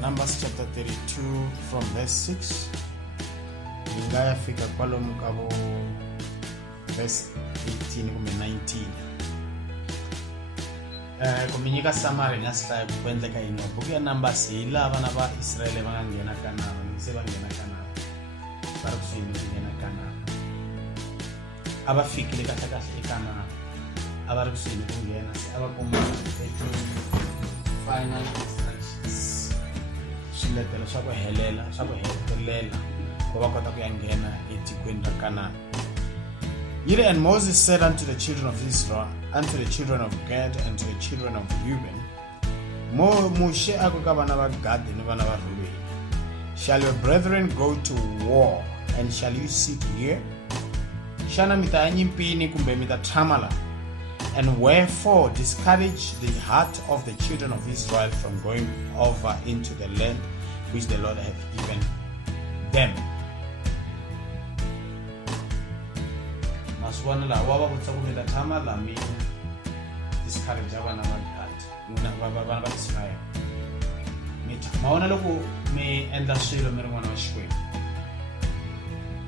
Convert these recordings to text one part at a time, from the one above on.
Numbers chapter 32 from verse 6. Ngayafika kwalomu kabo verse 18 kumbe 19. Kuminyika summary ngasihlaya kwendleka yini book ya Numbers yila vana va Israel va nga nghena Kanani, se va nghena Kanani. Va ri kusini nghena Kanani. Ava fikile kahle kahle eKanani. Ava ri kusini ku nghena se ava kuma final instructions. Swiletelo swa ku hetelela ku va kota ku ya nghena etikweni ra Kanani. And Moses said unto the children of Israel, unto the children of Gad, and to the children of Reuben, Moshe ako ka vana va Gad ni vana va Reuben, shall your brethren go to war, and shall you sit here? Shana mita nyimpini kumbe mita thamala. And wherefore discourage the heart of the children of Israel from going over into the land which the Lord hath given them. Maswana la waba kutsa kumita thamala mi discourage abana ba Israel. Maona loko me endla swilo mi ri n'wana wa Xikwembu.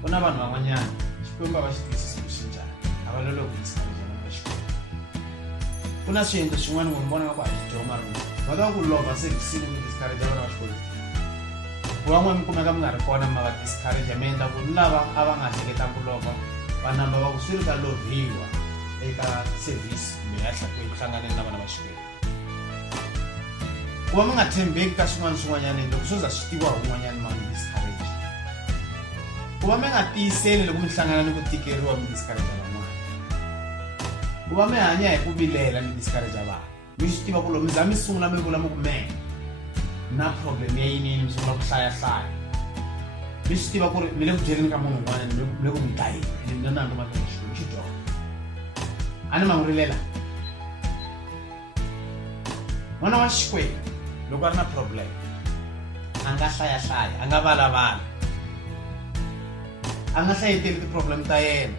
Ku na vanhu van'wanyana Xikwembu a va xi twisisi ku xi njhani, a va lolohi ku discourage n'wana wa Xikwembu. Ku na swiendlo swin'wana n'wi vona ku a xi dyoha mara va ta ku lova se kusini ku discourage vana va Xikwembu. Van'wana mi kumeka mi nga ri kona ma va discourage mi endla ku lava a va nga hleketanga ku lova va namba va ku swi ri ka lovhiwa eka service kumbe ya ku hlanganeni na vana va Xikwembu. Ku va mi nga tshembeki ka swin'wanyana loko swo za swi tiwa wun'wanyana ma mi discourage. Ku va mi nga tiyiseli loko mi hlangana ni ku tikeriwa mi discourage van'wana. Ku va mi hanya hi ku vilela mi discourage vanhu. Mi swi tiva ku loko mi za mi sungula mi vula mi ku na problem ya yini mi sungula ku hlaya. Mi swi tiva ku ri mi le ku byeleni ka munhu un'wana mi le ku mi dlayeni na nandzu ma kena xilo xi dyoha. A ni ma n'wi rilela. N'wana wa Xikwembu loko a ri na problem a nga hlaya, a nga valavala, a nga hlayeteli ti-problem ta yena.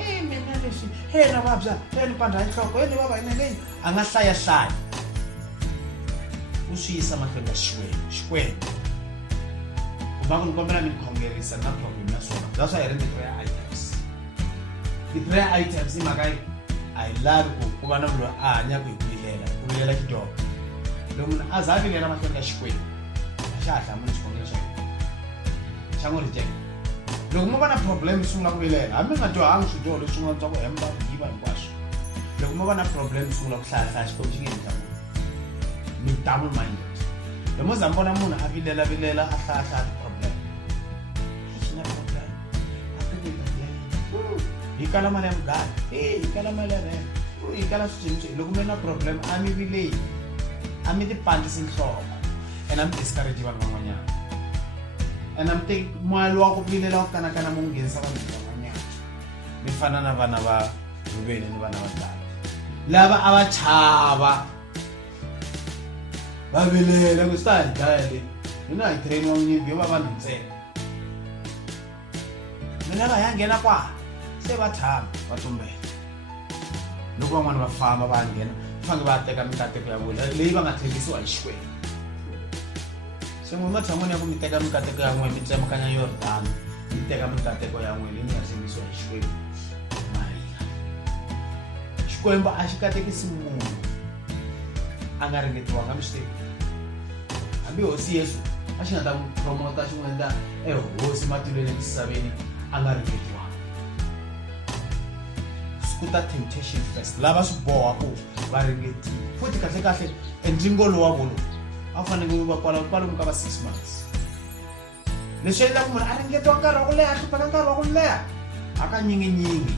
Hey mina leswi, hey na vabya, hey ni pandza nhloko, hey ni vava yini leyi. A nga hlaya. U swi yisa mahlweni ka Xikwembu. Ku va ku ni kombela mi khongerisa na problem ya swona. That's why hi ri ti-prayer items. Ti-prayer items i mhaka a hi lavi ku va na loyi a hanyaka hi ku vilela xi dyoha. Loko munhu a za a vilela mahlweni ka Xikwembu a xa ha hlamuli xikombelo xa yena xa n'wi reject. Loko mo va na problem sungula ku vilela hambi nga dyohangi swidyoho leswi sungula bya ku hemba ku yiva hinkwaswo. Loko mo va na problem sungula ku hlaya Xikwembu xi nge endla mi double minded. Loko mo za mi vona munhu a vilela a hlaya ti-problem xi na problem a ku hi kala mali ya mugadi, hi kala mali ya rent, hi kala swicece. Loko mi ri na problem a mi vileli, a mi ti pandzisi nhloko and a mi discourage vanhu van'wanyana. And a mi teki moya wa ku vilela wa ku kanakana mo nghenisa vanhu van'wanyana. Mi fana na vana va Rubeni ni vana va Gadi lava a va chava va vilela ku swi ta hi dlaya le. Hina hi trainiwa nyimpi yo va vanhu ntsena. Mina va ya nghena kwala se va tshama va tumbela. Loko van'wana va famba va nghena fange va teka mikateko ya vona leyi va nga tshembisiwa hi Xikwembu. Se n'wina matshan'wini ya ku mi teka mikateko ya n'wina mi tsemakanya Yordani, mi teka mikateko ya n'wina leyi mi nga tshembisiwa hi Xikwembu. Xikwembu a xi katekisi munhu a nga ringetiwanga mi swi tivi. Hambi hosi Yesu a xi nga ta n'wi promota xi n'wi endla hosi matilweni emisaveni a nga ringetiwanga. Ku ta temptation first lava swi boha ku va ringetiwa. Futhi kahle entlingo lowu wa vona a fanele va kwalomu ka va 6 months. Leswi endla ku munhu a ringetiwa nkarhi wa ku leha, a hlupheka nkarhi wa ku leha hakanyinginyingi.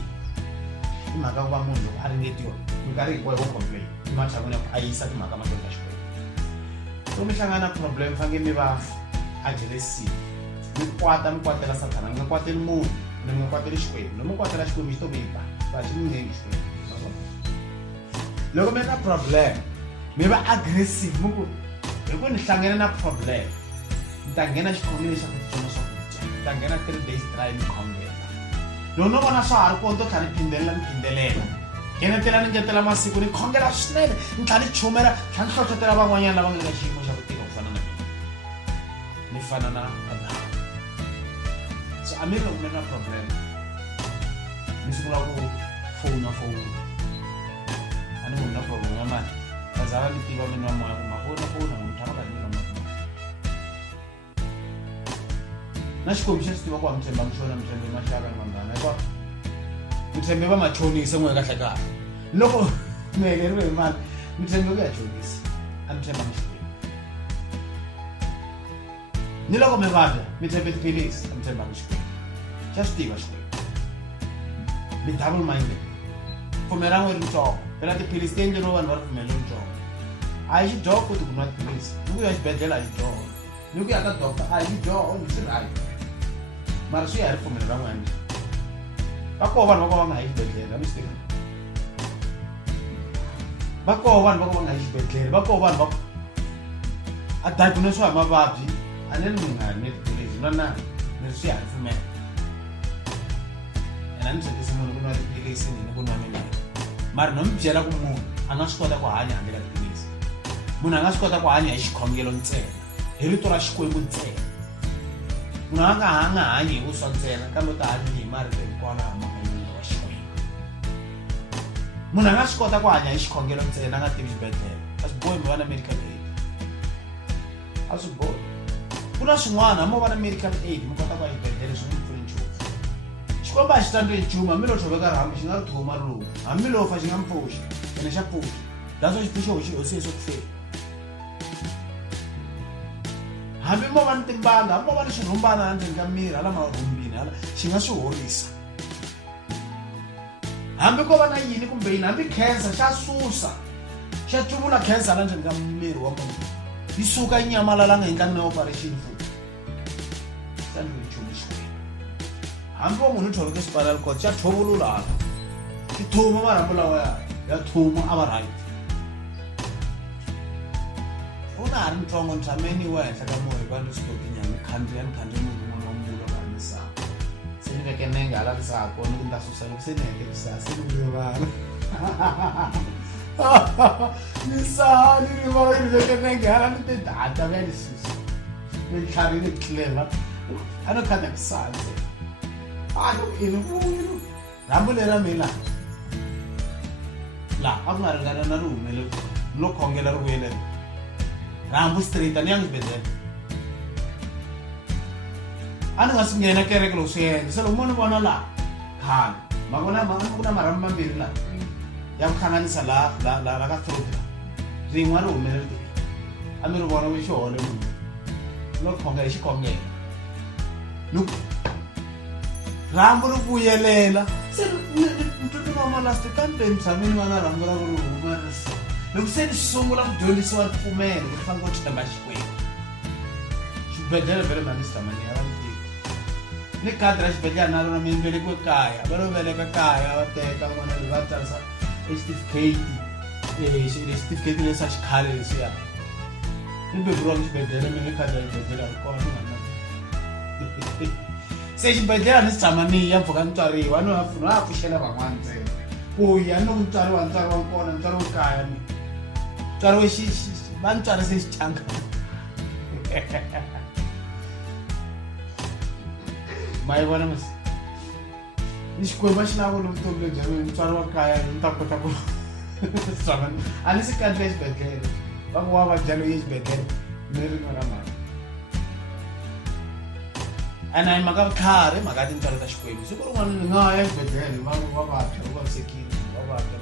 I mhaka ku va munhu loko a ringetiwa minkarhi hinkwayo wo complain i matshan'wini ya ku a yisa timhaka mahlweni ka Xikwembu. Loko mi hlangana na problem fange mi va aggressive, mi kwatela Sathana. Mi nga kwateli munhu, mi nga kwateli Xikwembu. Loko mi kwatela Xikwembu xi to mi ba va xi mi ngengi Xikwembu. Loko mi ri na problem mi va aggressive mi ku hi ku ni hlangana na problem ni ta nghena xikhongelo xa ku tsona swakudya, ni ta nghena 3 days dry ni khongela. Loko no vona swa ha ri kona to tlha ni phindelela ngetela ni ngetela masiku ni khongela swinene ni tlha ni chumela tlha ni hlohlotela van'wanyana lava nga le ka xiyimo xa ku tika ku fana na mina. fana na Abraham. So a mi lo na problem. Mi sungula ku phone. Ani munhu na problem na mali. Bazava mi tiva mina moya ku phone munhu tshama ka nyina mali. Na xikombiso xi tiva ku amtshemba mshona mtshembe maxaka ni vanghana hikuva mtshembe va machonisa n'we kahle kahle loko mi heleriwe hi mali mtshembe ku ya chonisa a mtshemba mxikwembu ni loko mi vabya mi tshembe tiphilisi a mtshemba mxikwembu xa swi tiva xikwembu mi double minded pfumela n'we rintsongo phela tiphilisi ti endleriwa vanhu va ripfumelo rintsongo a hi xidyoho futhi ku nwa tiphilisi ni ku ya xibedhlele a hi dyoho ni ku ya ka doctor a hi xidyoho ni swi right mara swi ya hi ripfumelo ra n'wina va koho vanhu va ko va nga yi xibedhlele mi swi tiva va koho vanhu va ko va nga yi xibedhlele va koho vanhu va a diagnoswa hi mavabyi a ni mi nga ni tiphilisi na leswi swi ya hi ripfumelo ena ni tshekisi munhu ku nwa tiphilisi ni ku nwa mimirhi mara no mi byela ku munhu a nga swi kota ku hanya handle ka tiphilisi munhu a nga swi kota ku hanya hi xikhongelo ntsena hi rito ra xikwembu ntsena munhu a nga hanyi hi vuswa ntsena kambe u ta hanya hi marito hikwalaho mahanyelo wa xikwembu munhu a nga swi kota ku hanya hi xikhongelo ntsena a nga tivi xibedhlele a swi bohi mi va na medical aid a swi bohi ku na swin'wana mo va na medical aid mi kota ku ya xibedhlele swi n'wi pfuni nchumu xikwembu a xi tandwi hi nchumu hambi lo tshoveka rhambi xi nga ri thuma ri lowu hambi lo fa xi nga mpfuxi ene xa pfuxa that's why xipfuxo hi xihosi swo kufeni hambi mo va ni timbanga hambi mo va ni swirhumbana endzeni ka miri hala marhumbini hala xi nga swi horisa hambi ko va na yini kumbe yini hambi cancer xa susa xa tshuvula cancer hala ndzeni ka miri wa munhu yi suka yi nyamalala nga endlangi na operation futhi tandwi hi nchumu xikwembu hambi wa munhu u tshoveke spinal cord xa tshovulula hala xi thuma marhambu lawa ya thuma a va right una ha ri ntsongo ni tshameni wa henhla ka murhi va ni switotinyana ni khandziya munhu un'wana wa mbulo va misava se ni veke nenge hala risako ni ku ni ta susa loko se ni hetelisaka se ni rivala misava ni rivala ni veke nenge hala ni te data va ya ni susa ni tlharile clever a no khanda kusandze a no inu rhambu lera mina laha a ku nga ringana na ri humele no khongela ri vuyelele rhambu straight ani yang xibedhlele a ni nga swi nghena kereke loko swi endla se loko mo ni vona laha khale ku na marhambu mambirhi laha ya ku hlanganisa la ka throat la rin'we ri humelele ti a mi ri vona ku xihole munhu no khongela hi xikhongelo rhambu ri vuyelela se mtutu wa malasti kambe ntshameni va na rhambu ra ku ri humarisa loko se ni sungula ku dyondzisiwa ripfumelo ku fanele ku tshemba xikwembu xibedhlele vele mani sitamani a va ni tivi ni khadi ra xibedhlele na rona mi velekiwe kaya va lo veleka kaya va teka n'wana leyi va tsarisa certificate lesa xikhale lesiya ni beburiwa xibedhlele mi ni khadi ra xibedhlele ri kona se xibedhlele a ni si tshama ni ya mpfhuka ni tswariwa no ha pfuxela van'wana ntsena ku ya ni loko ni tswariwa kona ni tswariwe kaya ni tswariwe va ni tswarise xichanga ma yi vona masi ni xikwembu a xi lava ni vutomi lebyi ni tswariwa kaya ni ta kota ku tshama a ni si kandle exibedhlele va ku wa vabyalo ye xibedhlele ni rin'we ra mhaka ene a hi mhaka vutlhari hi mhaka ya tintswalo ta xikwembu siku rin'wana ni nga ya exibedhlele va vabya va vavisekile va vabya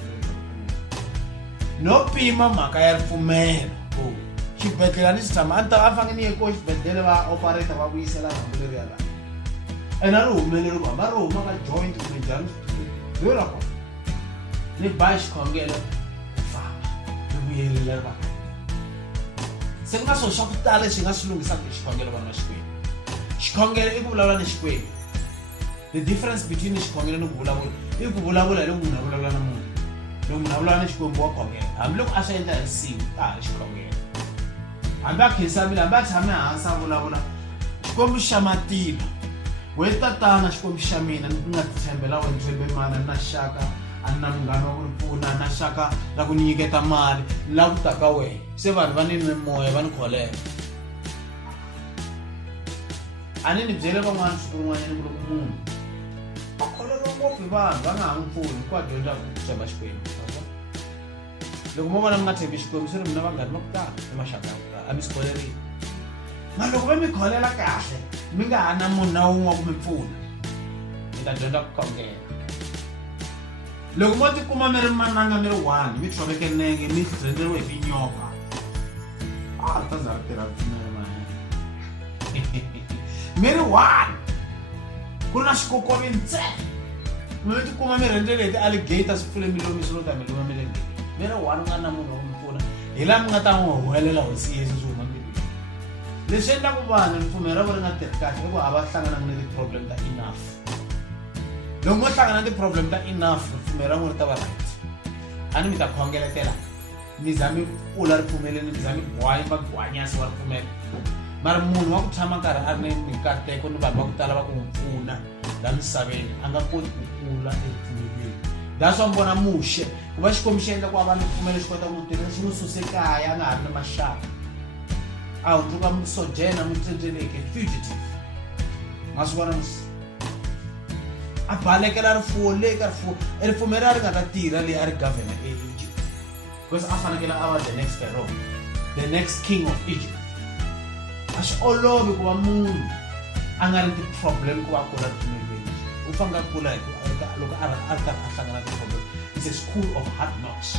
no pima mhaka ya ripfumelo ku xibedhlele a ni swi tshama a fanele ni ye ko xibedhlele va operata va vuyisela rhambu leriya laha ene a ri humeleli ku hamba ri huma ka joint kumbe njhani ri ra kona ni ba xikhongelo ku famba ri vuyelela ri va se ku nga swilo swa ku tala leswi hi nga swi lungisaka hi xikhongelo vana va xikwembu xikhongelo i ku vulavula ni xikwembu the difference between xikhongelo ni ku vulavula i ku vulavula hi loko munhu a vulavula na munhu loko munhu a vulavula na xikwembu wa khongela hambiloko a swi endla hi nsimu ta ha ri xikhongelo hambi a khensamile hambi a tshame hansi a vulavula xikwembu xa matilo we tatana xikwembu xa mina ni nga titshembela wena tshembe mana na xaka a ni na munghana wa ku ni pfuna na xaka ra ku ni nyiketa mali ni lava ku ta ka wena se vanhu va ni nwe moya va ni kholela ani ni byele van'wana siku rin'wanyana ku loko munhu va kholeriwa ngopfu hi vanhu va nga ha n'wi pfuni ku va dyondza ku tshemba Xikwembu. Loko mo vona mi nga tshembi Xikwembu swi ri mina vanghani va ku tala ni maxaka ya ku tala a mi swi kholerile. Mara loko va mi kholela kahle mi nga ha na munhu na wun'we ku mi pfuna mi ta dyondza ku khongela. Loko mo tikuma mi ri mananga mi ri one mi tshoveke nenge mi rhenderiwe hi tinyoka ta za ri tirha pfumela mi ri one ku ri na xikokovi ntsena mi tikuma mi rhendele hi ti-alligator swi pfule milomi swi lo ta mi luma milengeni mi ri one nga na munhu wa ku mi pfuna hi laha mi nga ta n'wi huwelela hosi Yesu swi huma mbilwini. Leswi endlaku vanhu ripfumelo ra vo ri nga tirhi kahle i ku a va hlangananga na ti-problem ta enough. Loko mo hlangana na ti-problem ta enough ripfumelo ra n'wina ta va right a ni mi ta khongeletela mi za mi pfula ripfumeleni mi za mi magwanyasi wa ripfumelo. Mara munhu wa ku tshama nkarhi a ri ni mikateko ni vanhu va ku tala va ku n'wi pfuna laha misaveni a nga koti ku kula eripfumelweni. That's why mi vona muxe ku va Xikwembu xi endla ku a va ni ripfumelo xi kota ku n'wi tirhisa xi n'wi suse kaya a nga ha ri na maxaka a hundzuka musojena mutsendeleke fugitive. Ma swi vona a balekela rifuwo le ka rifuwo ripfumelo a ri nga ta tirha leyi a ri governor eEgypt because a fanekele a va the next pharaoh, the next king of Egypt. A swi olovi ku va munhu a nga ri ti-problem ku va a kula ripfumelweni. U fanele a kula loko a ri karhi a hlangana na ti-problem. It's a school of hard knocks.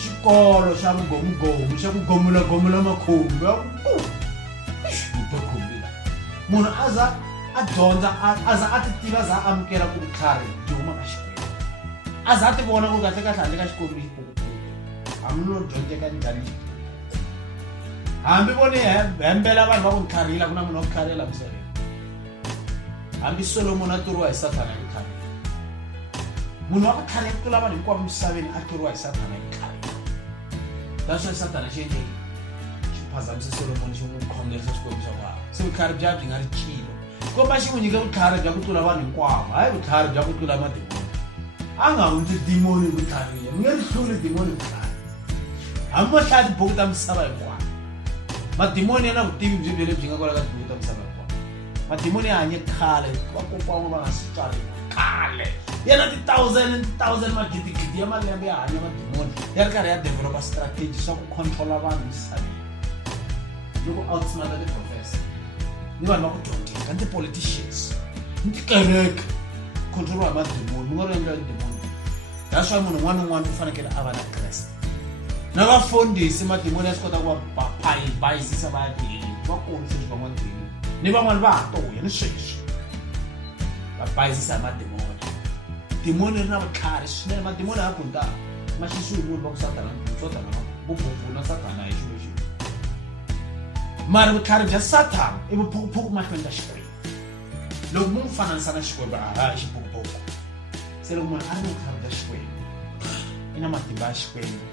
Xikolo xa vugomugomu xa ku gomulagomula makhumbi utokhumbi munhu a za a dyondza a za a ti tiva a za a amukela ku vutlhari byi huma ka Xikwembu a za a ti vona ku kahle kahle handle ka Xikwembu xi hambi lo dyondzeka njhani hambi voni hembela vanhu va ku tlharihila ku na munhu wa ku tlharihela misaveni. Hambi Solomon a tluriwa hi Sathana hi tlharihila munhu wa ku tlhariha ku tlula vanhu hinkwavo misaveni a tluriwa hi Sathana hi tlharihila. That's why Sathana xi endleki xi phazamise Solomon xi n'wi khongerisa Xikwembu xa vana se vutlhari bya byi nga ri cilo. Xikwembu xi n'wi nyike vutlhari bya ku tlula vanhu hinkwavo hayi vutlhari bya ku tlula madimoni. A nga hundzi dimoni hi vutlhariya mi nge ri hluli dimoni vutlhari hambi mo hlaya tibuku ta misava hinkwayo. Madimoni ya na vutivi byi lebyi nga kwala ka tibuku ta misava hinkwayo. Madimoni ya hanye khale vakokwana va nga swi tswariwa khale ya na ti-thousand magidigidi ya malembe ya hanya madimoni ya ri karhi ya developa strategy swa ku controla vanhu misaveni. Loko outsmarta ti-professor ni vanhu va ku dyondzeka ni ti-politicians ni tikereke controliwa hi madimoni mi nga ri endliwa hi dimoni. That's why munhu un'wana na un'wana u fanekele a va na Kreste na vafundhisi madimoni ya swi kota ku va bayizisa va ya tihini va kona sweswi van'wana tihini ni van'wana va ha toya ni sweswi va bayizisa hi madimoni. Dimoni ri na vutlhari swinene madimoni a ya kuntaka ma xisiwi munhu va ku Sathana vuphuphu na Sathana hi xilo xin'we. Mara vutlhari bya Sathana i vuphukuphuku mahlweni ka Xikwembu. Loko mu n'wi fananisa na Xikwembu a xiphukuphuku se loko munhu a ri na vutlhari bya Xikwembu i na matimba ya Xikwembu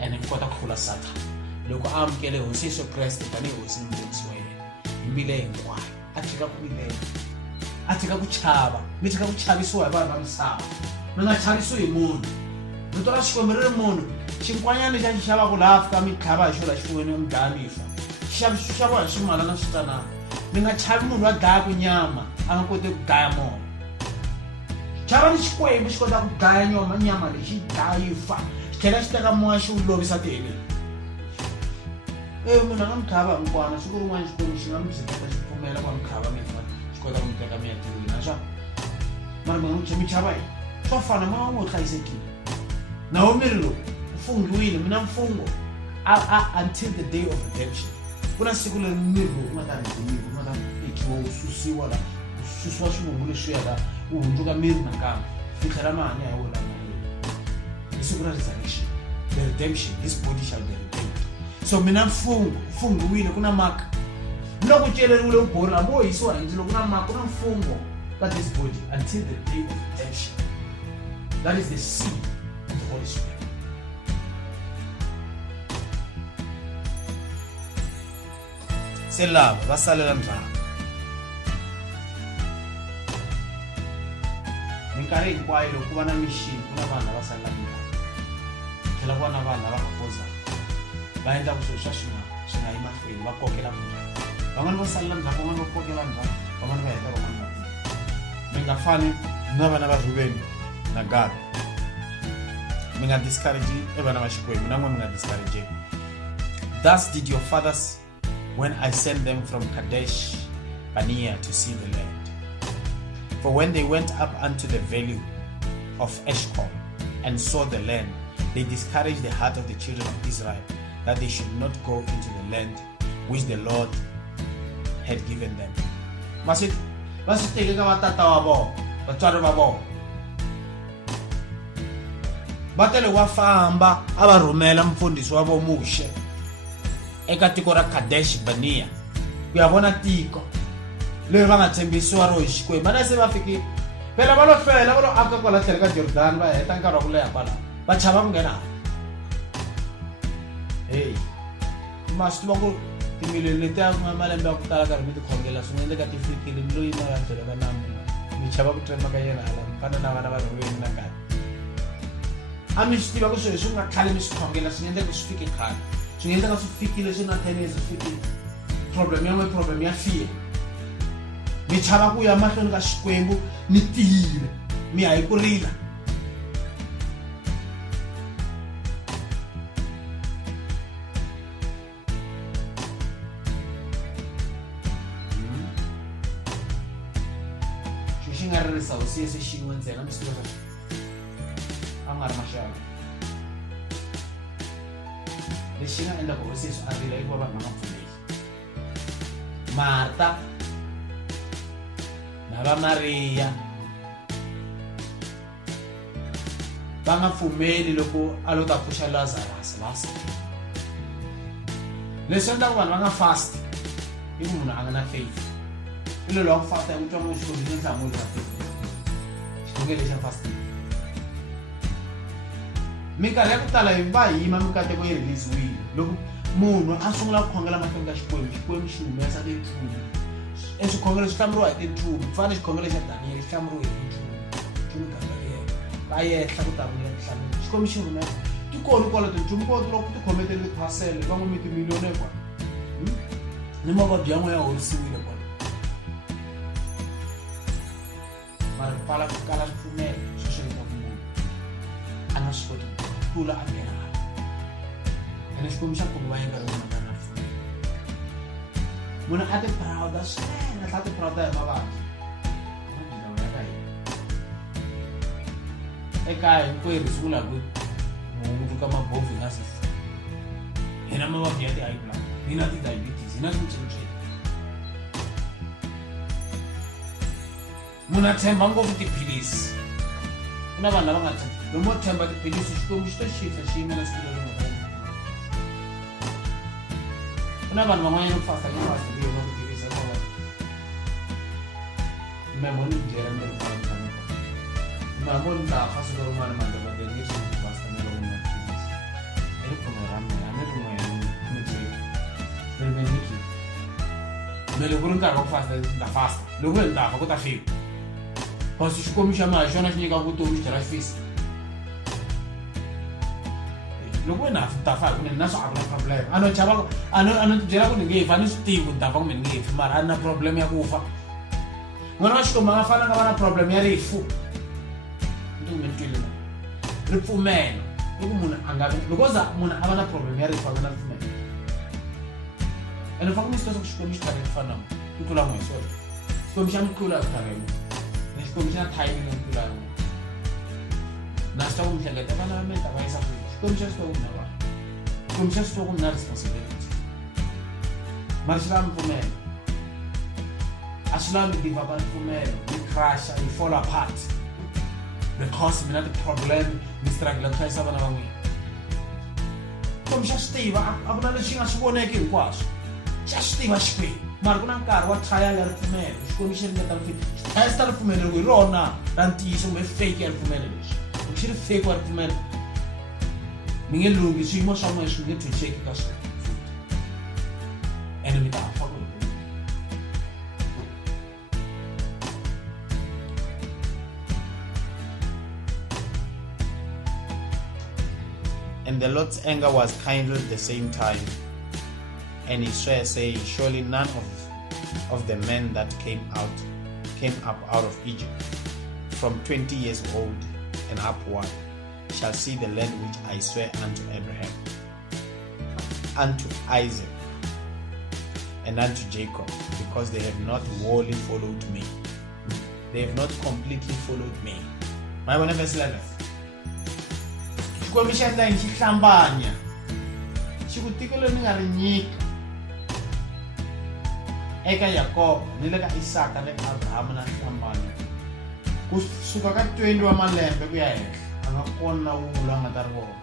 ene mi kota ku hlula Sathana loko a amukele hosi Yesu Kreste tanihi hosi ni muponisi wa yena hi mbilu hinkwayo a tshika ku vilela a tshika ku chava mi tshika ku chavisiwa hi vanhu va misava mi nga chavisiwi hi munhu. Vito ra Xikwembu ri ri munhu xinkwanyana xa xi xavaku laha fika mi tlhava hi xo la xifuweni mi dlaya mi fa xi xaviwa hi swimala na switsanana. Mi nga chavi munhu wa dlayaku nyama a nga koti ku dlaya moya. Chava ni Xikwembu xi kota ku dlaya nyama leyi xi dlaya yi fa xi tlhela xi teka moya xi wu lovisa tiheleni. Munhu a nga mi tlhava hinkwana siku rin'wana Xikwembu xi nga mi byeleta xi pfumela ku va mi tlhava mi fa xi kota ku mi teka mi ya tirhweni na swona. Mara mi nga mi chava yini swa fana ma n'wi hlayisekile na wo miri lowu u funghiwile mi na mfungo until the day of redemption. Ku na siku leri miri lowu u nga ta redzimiwa u nga ta tekiwa u susiwa la u susiwa swivungu leswiya la u hundzuka miri nakambe mi tlhela mi hanya hi wona na yena hi siku ra resurrection the redemption this body shall be redeemed. So mina mfungo u funghiwile ku na maka loko celeriwile u borha hambi wo hisiwa hi ndzilo ku na maka ku na mfungo ka this body until the day of redemption. That is the seed of the Holy Spirit. Se lava va salela ndzhaku minkarhi hinkwayo loko ku va na mixini ku na vanhu lava salela ndzhaku tlhela ku va na vanhu lava nga pozaka va endla ku swilo swa swi nga yi mahlweni va kokela munhu van'wana va salela ndzhaku, van'wana va kokela ndzhaku, van'wana va heta, van'wana va tika. Mi nga fani na vana va Rubeni na Gad. Mi nga discourage vana va Xikwembu, na n'we mi nga discourage. Thus did your fathers when I sent them from Kadesh Barnea to see the land. For when they went up unto the valley of Eshcol and saw the land, they discouraged the heart of the children of Israel, that they should not go into the land which the Lord had given them. Masiteke ka batata wa bo, batswari ba bo. Batele wa famba aba rhumela mfundisi wa vo Mushe eka tiko ra Kadesh Barnea ku ya vona tiko leri va nga tshembisiwa ro hi Xikwembu. Mana se va fikile phela va lo hlwela, va lo aka kwala tlhelo ka Jordan, va heta nkarhi wa ku leha kwala, va chava ku nghena. Hey, ma swi tiva ku timiliyoni letiya ku nga malembe ya ku tala karhi mi tikhongela swi nga endleka ti fikile mi lo yima ka tlhelo ka nambu, mi chava ku tsema ka yena hala, mi fana na vana va Rubeni na Gadi. A mi swi tiva ku swilo swi nga khale mi swi khongela swi nga endleka swi fike khale, swi nga endleka swi fikile swi na 10 years swi fikile. Problem ya n'we problem ya fear. Mi chava ku ya mahlweni ka Xikwembu, mi tiyile, mi hayi ku rila. Xi nga ririsa hosi yesi xin'we ntsena, mi swi tiva a nga ri maxaka. Lexi nga endla ku hosi yeswi a rila hikuva vanhu va nga pfumeli. Marta na va Mariya va nga pfumeli loko a lo ta pfuxa Lazarus. Leswi endlaka vanhu va nga fast i ku munhu a nga na faith. I lo loko fasta ya ku twa munhu xikombiso ni nhlamulo ra faith, xikongelo xa fasting. Minkarhi ya ku tala hi va yima mikateko yi release-wile loko munhu a sungula ku khongela mahlweni ka Xikwembu, Xikwembu xi humesa tinchumu. Swikhongelo swi hlamuriwa hi tinchumu, ku fana na xikhongelo xa Daniel xi hlamuriwe hi tinchumu. Nchumu Gabriel va yehla ku ta vuya ku hlamula, Xikwembu xi humesa. Ti kona kwala tinchumu ko loko ti khometele tiphasele va n'wi mi timiliyoni kwa ni mavabyi yan'we ya horisiwile kwala. Mara ku pfala ku kala swipfumelo swi swi endla ku munhu a nga swi koti ku tlula a nghena hala. Ene Xikwembu xa khoma va yenga rin'wana ka na ripfumelo. Munhu a ti proud-a swinene, a tlhela a ti proud-a hi mavabyi. Mavabyi lawa ya ka hina. Ekaya hinkwerhu swi vula ku hungutu ka mabovhi nga si fika. Hina mavabyi ya ti-high blood, hina ti-diabetes, hina switshetshela. Munhu a tshemba ngopfu tiphilisi. Ku na vanhu lava nga tshemba. Lomu mo tshemba tiphilisi Xikwembu xi to xihla xi yimela siku leri nga ta. Ku na vanhu van'wanyana ku fasta ka fasta ku yona ku tirhisa mavabyi. Memoni byela mi ri fana na mamoni ta fa siku rin'wana madokotela nge swi fasta na loko nga tirhisi. I ripfumelo ra mina, a ni ri n'wana mi byela. Ri me ni ki. Me loko ri nkarhi wa ku fasta ni ta fasta. Loko ni ta fa ku ta fika. Kasi Xikwembu xa mina xona xi nyika vutomi xi tlhela xi fisa. Loko wena ta fa ku na swi a ku na problem. Ano chava ano byela ku ni nge fa ni swi tivi ku ni ta fa kumbe ni nge fi, mara a ni na problem ya ku fa. N'wana wa Xikwembu a nga fana nga va na problem ya rifu. Ndi ku mi twile na. Ripfumelo. Loko munhu a nga vi loko za munhu a va na problem ya rifu a nga na ripfumelo. Ene fa ku mi swi tiva ku Xikwembu xi tlhela ku fana na ku tlula n'we sorry. Xikwembu xa mi tlula ku tlhela n'we. Xikwembu xi na timing yo tlula n'we. Na swi tiva ku mi hleketa vana va mina ta va yisa kwihi. Xikwembu xa swi tiva ku mina vanhu. Xikwembu xa swi tiva ku mina responsibility. Mara xi lava mpfumelo. A swi lavi mi give up ripfumelo, mi crusha, mi fall apart. Because mi na ti-problem, mi struggle ku hlayisa vana va n'wina. Xikwembu xa swi tiva, a ku na lexi nga swi voneki hinkwaswo. Xa swi tiva Xikwembu. Mara ku na nkarhi wa trial ya ripfumelo. Xikwembu xi ringeta xi test ripfumelo loko hi rona ra ntiyiso kumbe fake ya ripfumelo lexi. Loko xi ri fake wa ripfumelo, mi nge lunghi swiyimo swa n'wina swi nge ntshunxeki ka swona futhi. Ene mi ta fa ku and the Lord's anger was kindled at the same time, And he swear, saying, surely none of the men that came up out of Egypt, from 20 years old and upward, shall see the land which I swear unto Abraham, unto Isaac, and unto Jacob, because they have not wholly followed me. They have not completely followed me. My one verse 11. Xikwembu xi endla yini xi hlambanya xi ku tiko leri ni nga ri nyika eka Yakobo ni le ka Isaka le ka Abrahamu na hlambanya ku suka ka 20 wa malembe ku ya henhla a nga kona wun'we a nga ta ri vona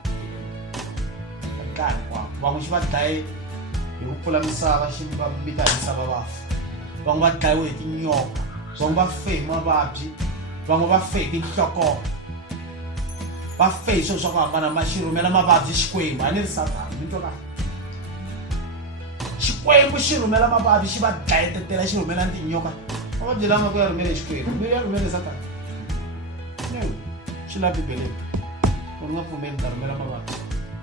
nkarhi kwako van'we xi va dlaye hi ku pfula misava xi va mbita hi misava vafa van'we va dlayiwe hi tinyoka van'we va fe hi mavabyi van'we va fe hi tinhloko va fe hi swilo swa ku hambana xi rhumela mavabyi Xikwembu a ni ri Satana mi twa kahle Xikwembu xi rhumela mavabyi xi va dlayetetela xi rhumela tinyoka mavabyi lama ku ya rhumela hi Xikwembu mi ya rhumela Satana no swi la Bibeleni ku nga pfumeli ta rhumela mavabyi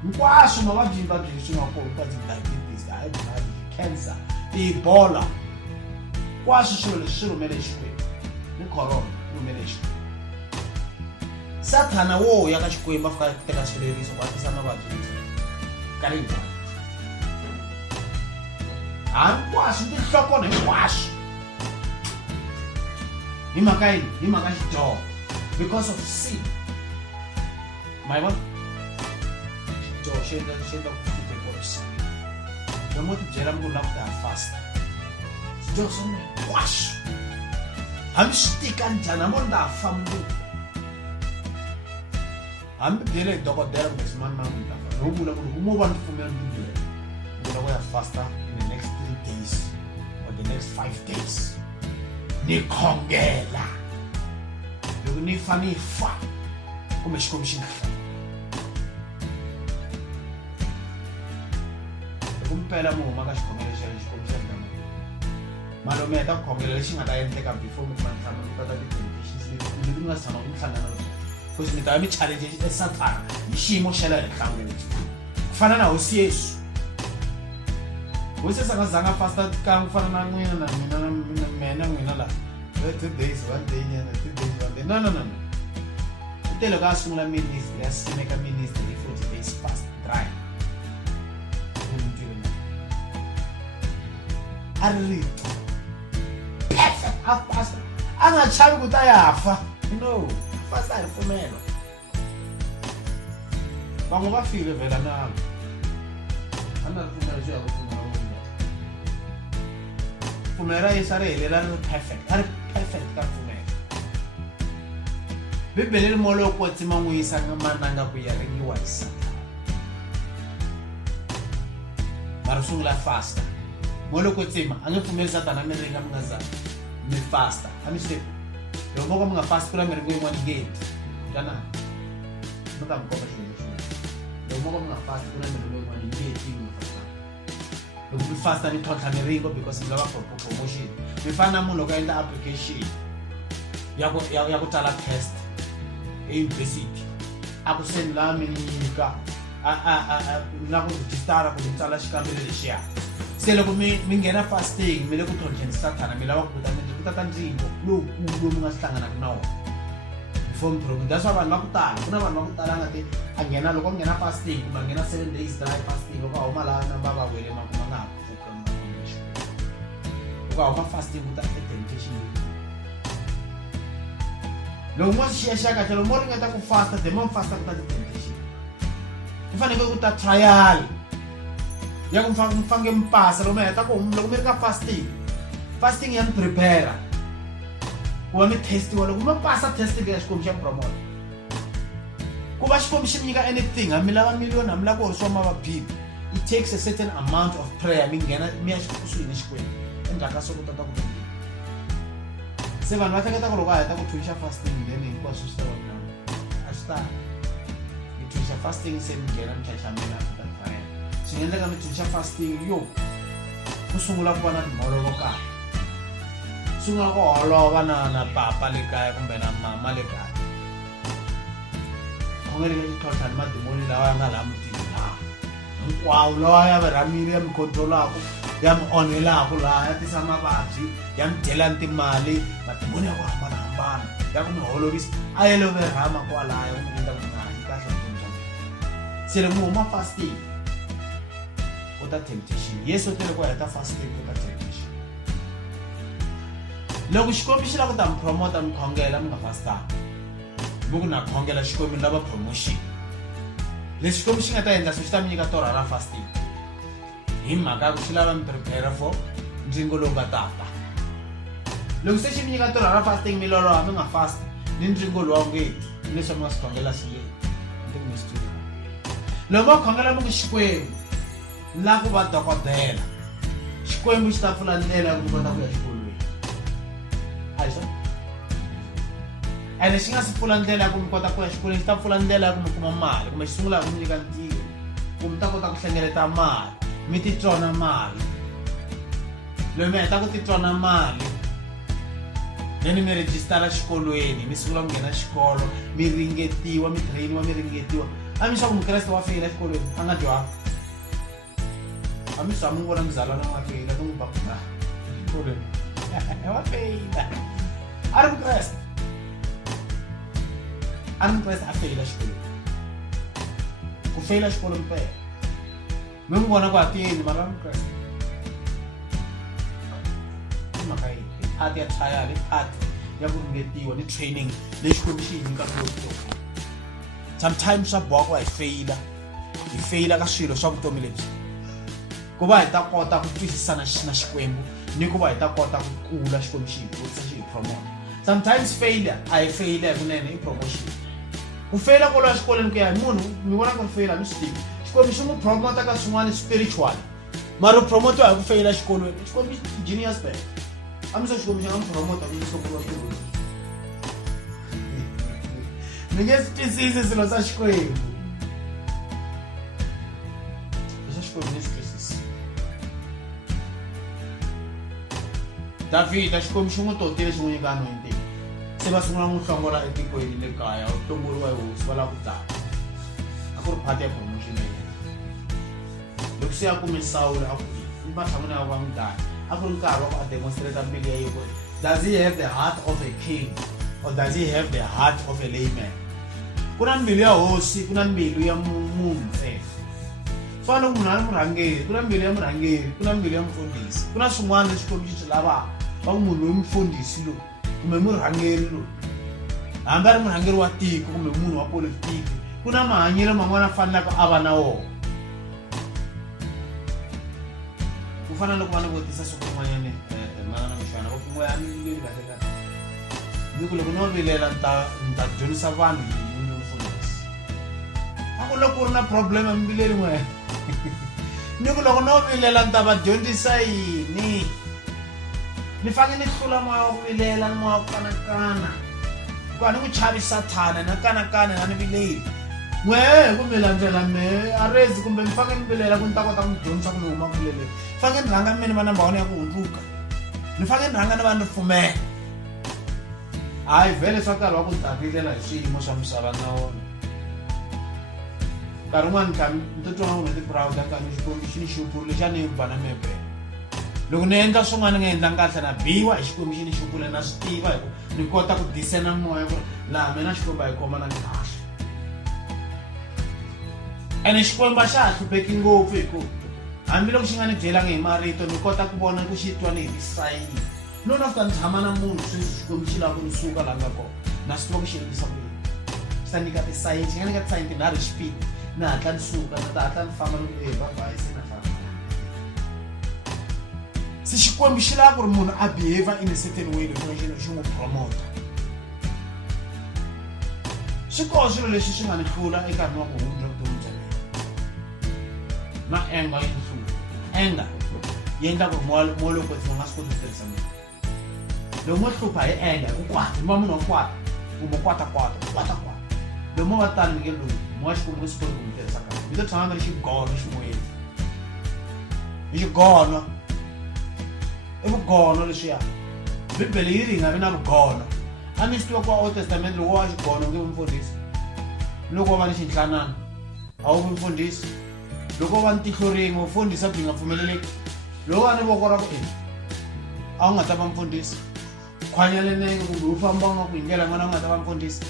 hinkwaswo mavabyi swi nga kona ka diabetes, high blood, cancer, Ebola hinkwaswo swilo leswi swi rhumela hi Xikwembu ni corona rhumela hi Xikwembu Satana wo ya ka Xikwembu a fika teka xileriso ku tisa mavabyi ka ri hinkwaswo tinhlokona hinkwaswo hi mhaka yini hi mhaka xidyoho because of sin my one xidyoho xi endla ku fika ngopfu loko mo tibyela mi ku lava ku ta fasta xidyoho swa mina hinkwaswo hambi swi tika njhani hambi ni ta fa mundzuku hambi byele hi dokodela kumbe ximani na munhu lafa loko vula ku loko mo va ni pfumela Bibele ni vula ku ya fasta in the next 3 days or the next 5 days ni khongela loko ni fa ni fa kumbe Xikwembu xi nga hlaya loko mpela mi huma ka xikhongelo xa Xikwembu xa ndhawu malume ya ta ku khongela lexi nga ta endleka before mi kuma ntlhanu mi kota ti-temptations leti mi nga si tshama ku hlangana na because mi ta va mi challenge Satana hi xiyimo xa le henhla ngopfu ku fana na hosi Yesu hosi Yesu a nga zanga fasta kan'we ku fana na n'wina na mina na mena n'wina laha 2 days 1 day nyana 2 days 1 day no u tele ka a sungula ministry ya simeka ministry 40 days fast dry a ri perfect a fasta a nga chavi ku ta yafa no fasta a ri pfumelo van'we va file vhela nalo a na ri pfumela xo ya ku pfumela pfumela ra Yesu a ri helela ri perfect a ri perfect ka pfumela Bibele ri mo loko tsima n'wi yisa mananga ku ya ringiwa hi Satana mara sungula fasta mo loko tsima a nge pfumeli Satana mi ringa mi nga za mi fasta a mi swi loko mo ka mi nga fast kula mi ringo yin'wana gate kana mi ta mi komba xilo loko mo ka mi nga fast kula mi ringo yin'wana gate yi nga fasta loko mi fasta mi tlhontlha miringo because mi lava for promotion mi fana na munhu loko a endla application ya ku tsala test euniversity a ku send la mi nyika na ku register ku tsala xikambelo lexiya se loko mi nghena fasting mi le ku tlhontlheni Satana mi lava ku ta ntlimbo lowukulu mi nga swi hlanganaka na wona before mi promote that's why vanhu va ku tala ku na vanhu va ku tala nga ti a nghena loko a nghena fasting kumbe a nghena 7 days dry fasting loko a huma laha na va wele ma nga ha pfuka loko a huma fasting ku ta temptation loko mo xi xa kahle loko mo ringeta ku fasta the more fasta ku ta temptation ku fanele ku ta trial ya ku mfange mpasa loko mi heta ku loko mi ri ka fasting ya mi prepare ku va mi testiwa loko mi pasa testing ya Xikwembu xa promote ku va Xikwembu xi mi nyika anything hambi lava million hambi lava ku horisiwa mavabyi it takes a certain amount of prayer mi nghena mi ya kusuhi ni Xikwembu endzhaku ka siku tata ku se vanhu va hleketa ku loko a heta ku thuxa fasting then hinkwaswo swi ta va na a swi ta mi thuxa fasting se mi nghena mi tlhatlhamela after prayer swi nga endleka mi thuxa fasting yo ku sungula ku va na timholovo kaya sungula ku holova na papa le kaya kumbe na mama le kaya ku nga ri tlhontlha ni madimoni lawa ya nga laha mutini laha hinkwawo lawa ya varamile ya mi controlaka ya mi onhelaka laha ya tisa mavabyi ya mi dyela timali madimoni ya ku hambanahambana ya ku mi holovisa a yi lo verhama kwalaya ku mi endla ku nga hanyi kahle vutomi bya mina. Se loko mi huma fasting ku ta temptation. Yesu u tele ku heta fasting ku ta temptation. Loko Xikwembu xi lava ku ta mi promota mi khongela mi nga fastanga mi ku na khongela Xikwembu ni lava promotion, leswi Xikwembu xi nga ta endla so xi ta mi nyika torha ra fasting hi mhaka ya ku xi lava mi prepare for ndzingo lowu nga tata. Loko se xi mi nyika torha ra fasting mi loloha mi nga fast ni ndzingo lowu nge ni leswi mi nga swi khongela swi le loko va khongela mi ku Xikwembu la ku va dokodela, Xikwembu xi ta pfula ndlela ya ku mi kota ku ya xikolweni. A hi swona? Ene xi nga si pfula ndlela ya ku mi kota ku ya xikolweni xi ta pfula ndlela ya ku mi kuma mali kumbe xi sungula hi ku mi nyika ntirho ku mi ta kota ku hlengeleta mali mi titsona mali. Loko mi heta ku titsona mali then mi rejistara xikolweni mi sungula ku nghena xikolo mi ringetiwa mi trainiwa mi ringetiwa. A mi swa ku mukreste wa feyila xikolweni a nga dyanga, a mi swa mi vona muzalwana wa feyila ku n'wi baptiza xikolweni wa feyila a ri mukreste a ri mukreste a feyila xikolweni. Ku feyila xikolo mpela mi n'wi vona ku hatiyeni mara a mukreste i mhaka yini? I part ya trial, i part ya ku ringetiwa ni training leyi Xikwembu xi hi nyikaka yona. Sometimes swa boha ku hi feyila ka swilo swa vutomi lebyi ku va hi ta kota ku twisisana na Xikwembu ni ku va hi ta kota ku kula Xikwembu xi hi kurisa xi hi promote. Sometimes failure a hi feyila hi kunene i promotion. Ku feyila kwalaho xikolweni ku ya hi munhu mi vona ku feyila mi swi tivi Xikwembu xi n'wi promota ka swin'wana spiritual mara u promotiwa hi ku feyila xikolweni. Xikwembu genius back a mi swa Xikwembu xi nga mi promota ku nhlokolo wa ni nge swi twisisi swilo swa Xikwembu. Swa Xikwembu ni swi twisisi. Davhida Xikwembu xi n'wi totile xi n'wi nyika anointing se va sungula n'wi hlongola etikweni le kaya u tlongoriwa hi hosi va lava ku dlaya. A ku ri part ya promotion ya yena. Loko se a kume Sawule a ku i matshan'wini ya va n'wi dlaya a ku ri nkarhi wa ku a demonstrate mbilu ya yena. Does he have the heart of a king or does he have the heart of a layman? Ku na mbilu ya hosi ku na mbilu ya munhu ntsena. Fana loko munhu a ri murhangeri ku na mbilu ya murhangeri ku na mbilu ya mufundhisi. Ku na swin'wana leswi Xikwembu xi swi lavaka va ku munhu loyi mufundhisi loyi kumbe murhangeri loyi hambi a ri murhangeri wa tiko kumbe munhu wa politiki ku na mahanyelo man'wana a fanelaka a va na wona. Ku fana loko va ni vutisa siku rin'wanyani manana Mushwana va ku moya a mi vileli kahle kahle ni ku loko no vilela ni ta dyondzisa vanhu hi mufundhisi. A ku loko ku ri na problem a mi vileli n'we ni ku loko no vilela ni ta va dyondzisa yini. Ni fanele ni hlula moya wa ku vilela ni moya wa ku kanakana ku a ni ku chavi Sathana na kanakana na ni vileli n'we kumbe landzela me a rezi kumbe mi fanele mi vilela ku ni ta kota ku mi dyondzisa ku mi huma ku vileleni. Fanele ni rhanga mina va namba wona ya ku hundzuka ni fanele ni rhanga ni va ni pfumela. Hayi vhele swa nkarhi wa ku ta vilela hi swiyimo swa misava na wona. Nkarhi wun'wani ni titwa nga ku ni ti-proud ka ni Xikwembu xi ni xupurile xa ni ba na mepe. Loko ni endla swin'wana ni nga endlangi kahle na biwa hi Xikwembu xi ni xupule na swi tiva hi ku ni kota ku discern moya ku laha mina Xikwembu a hi khoma na ni kahle. Ene Xikwembu a xa ha hlupheki ngopfu hi ku hambiloko xi nga ni byelangi hi marito ni kota ku vona ku xi twa ni hi tisayini. No na fika ni tshama na munhu sweswi Xikwembu xi lava ku ni suka laha nga kona na swi tiva ku xi endlisa ku yini. Xi ta nyika tisayini xi nga nyika tisayini tinharhu hi xipidi ni hatla ni suka ni ta hatla ni famba ni ku babayi se na famba. Se Xikwembu xi lava ku ri munhu a behave in a certain way loko xi n'wi promota. Swi koho swilo leswi swi nga ni hlula eka nkarhi wa ku hundza vutomi bya mina. Na enga yi ni hlula. Enga yi endla ku ri moya loko ndzi nga swi koti ku tirhisa mina. Loko mo hlupha hi enga hi ku kwata mi va munhu wa kwata kumbe kwata. Loko mo va tani mi nge loyi moya Xikwembu swi koti ku mi tirhisa kahle. Mi to tshama mi ri xigono ximoyeni. Hi xigono. I vugono leswiya Bibele yi ri hi nga vi na vugono. A mi swi tiva ku wa Old Testament loko wa xigono nge mufundhisi loko wa va ni xinhlanana a wu vi mfundhisi loko va ntihlorini mufundhisi byi nga pfumeleleki loko a ni voko ra ku a wu nga ta va mfundhisi khwanyalenenge kumbe u famba u nga ku hi ndlela n'wana u nga ta va mfundhisi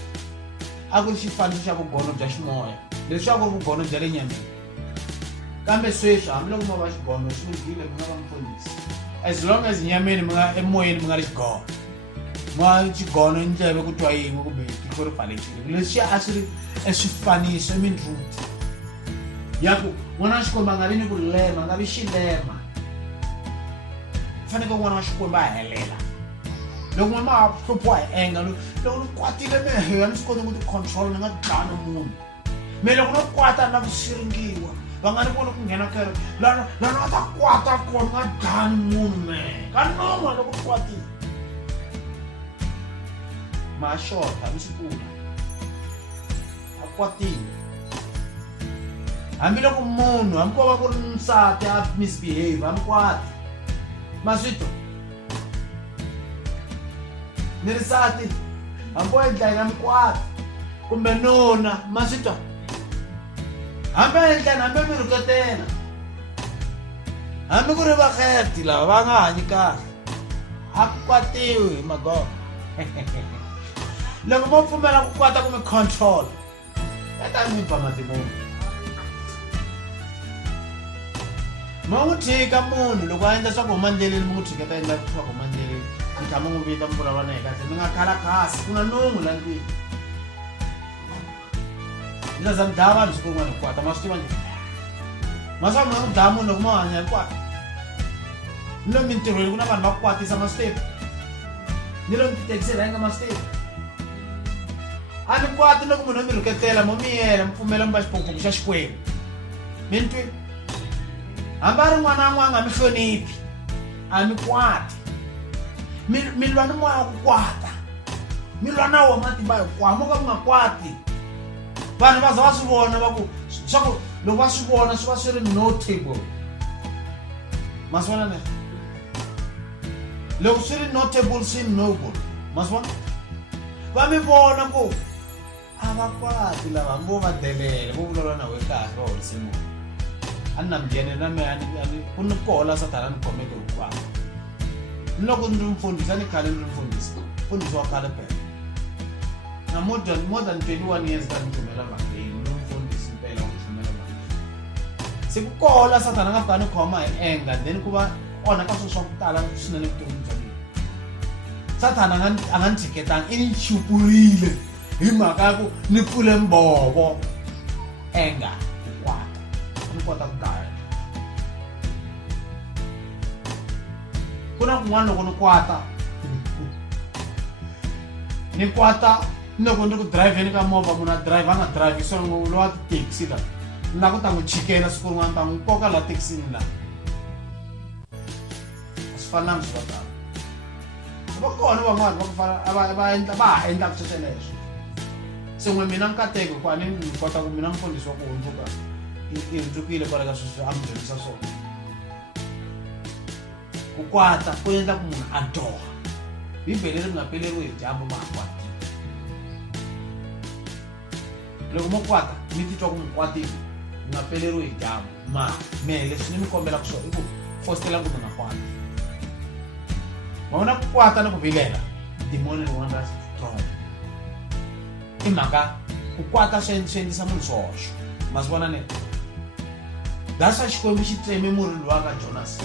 a ku ri xifaniso xa vugono bya ximoya leswaku ri vugono bya le nyameni kambe sweswi hambiloko mo va xigono swi lunghile mi nga va mfundhisi as long as nyameni mi nga emoyeni mi nga ri xigono xigono i ndleve ku twa yin'we kumbe tihlo ri pfalekile leswi a swi ri swifaniso mindruti ya ku n'wana wa xikwembu a nga vi ni ku lema a nga vi xilema faneke n'wana wa xikwembu a helela loko n'wana ma hluphiwa hi enga loko ni kwatile mehe a ni swi koti ku ti-control ni nga dlani munhu me loko no kwata na ku siringiwa va nga ni voni ku nghena kere lana va ta kwata kona ni nga dlani munhu mehe ka noma loko ni kwatile ma xota mi swi pfuna a kwatile hambiloko munhu hambi ko va ku ri nsati a misbehave hambi kwati ma swi twa ni ri nsati hambi wo endla yina mikwati kumbe nuna ma swi twa hambi a endlani hambi mi rhuketela hambi ku ri vakheti lava va nga hanyi kahle a ku kwatiwi hi magogo loko mo pfumela ku kwata kumbe control ta mi ba matimoni ma n'wi tshika munhu loko a endla swa ku huma ndleleni mi n'wi tshiketa endla swa ku huma ndleleni mi tshama n'wi vita mi vulavula hi kahle mi nga khala khasi ku na nun'wu la ndlwini mi ta za mi dlaya vanhu siku rin'wana hi kwata ma swi tiva njhani ma swa mi nga ku dlaya munhu loko mo hanya hi kwata ni lo mintirhweni ku na vanhu va ku kwatisa ma swi tiva ni lo mi tithekisi rhenga ma swi tiva a ni kwati loko munhu mi rhuketela mo miyela mi pfumela mi va xipokopoko xa xikwembu mi ni twi hambi a ri n'wana a n'wana nga mi hloniphi a mi kwati mi lwa ni moya wa ku kwata mi lwa na wo matimba hinkwawo mo ka mi nga kwati vanhu va za va swi vona va ku swa ku loko va swi vona swi va swi ri notable ma swi vona ne loko swi ri notable swi noble ma swi vona va mi vona ku a va kwati lava vo va delele vo vulavula na we kahle va horise munhu a ni na mbyene na me ku ni kola satana ni khomeke hikwako ni loko ni ri mfundhisi a ni khale ni ri mfundhisi wa khale phela na more than 21 years ka ni thumela vhangeli ni ri mfundhisi mpela ku thumela vhangeli se ku kola satana a nga fika ni khoma hi enga then ku va onha ka swilo swa ku tala swinene vutomi bya mina satana a nga ni tshiketanga i ni chupurile hi mhaka ya ku ni pfule mbovo enga ku kwata ni kota ku dlaya ku na kun'wana loko ni kwata loko ni ri ku driveni ka movha munhu a drive a nga drive so lowa tithekisi la ni la ku ta n'wi chikela siku rin'wana ta n'wi koka laha thekisini la a swi fanelanga swi va tano va kona van'wana va ku fana va endlaka swesweleswo se n'we mina nkateko hikuva ni kota ku mina mfundhisi wa ku hundzuka i hundzukile kwale ka sweswo a mi dyondzisa swona ku kwata ku endla ku munhu a dyoha bibele ri nga peleriwi hi dyambu ma ha kwatile loko mo kwata mi titwa ku mi kwatile mi nga peleriwi hi dyambu mehe leswi ni mi kombelaka swona i ku fostela ku mi nga kwati ma vona ku kwata na ku vilela dimoni rin'wana ra strong i mhaka ku kwata swi endlisa munhu swihoxo ma swi vona ne that's why xikwembu xi tseme murhi lowa ka Jonas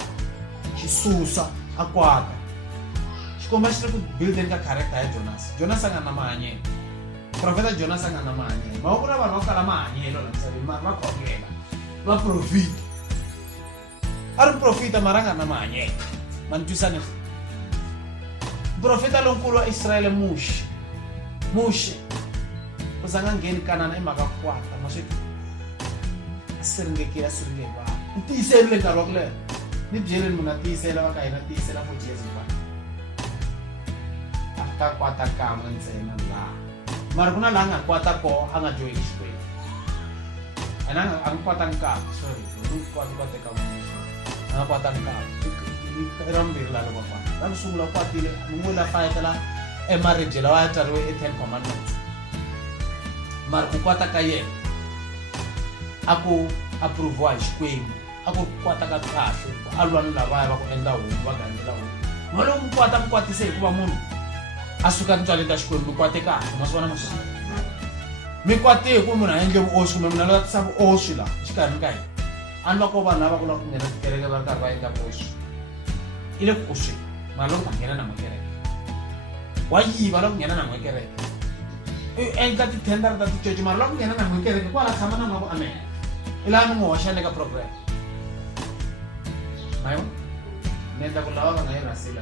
xi susa a kwata xikwembu xi ri ku buildeni ka character ya Jonas a nga na mahanyelo profeta Jonas a nga na mahanyelo ma ku na vanhu va kala mahanyelo la misaveni va khongela va profita a ri profita mara a nga na mahanyelo ma ni twisane profeta lonkulu wa Israyele Mushe ku za nga ngheni Kanana i mhaka ku kwata ma swi a siringekile vanhu ni tiyiserile nkarhi wa ku leha ni byeleni munhu a tiyisela va ka hina tiyisela for Jesu va a ta kwata kan'we ntsena laha mara ku na laha a nga kwata koho a nga joyini xikwembu and a nga kwata nkarhi sorry ni kwata ka munhu a nga kwata nkarhi ra mbirhi laha loko kwata ra ku sungula kwatile ni n'wi la fayetela emaribye lawa ya tsariwe e-10 commandments mara ku kwata ka yena a ku approve hi Xikwembu a ku kwata ka kahle a lwa ni lavaya va ku endla hungu va ganela hungu ngalo mu kwatise hikuva munhu a suka ntswale ta Xikwembu mi kwate kahle masivona masivona mi kwate hi ku munhu a endle vuoswi kumbe mina la tisa vuoswi la xikarhi ka hina a ni va ko vanhu lava ku lava ku nghena tikereke va ri karhi va endla vuoswi i le ku oswi mara loko va nghena na makereke wa yiva loko nghena na makereke endla tithendara ta ticoci mara loko nghena na makereke kwala tshama na n'waku amen i laha mi n'wi hoxana eka program mayo ni endla ku lava va nga yi raseli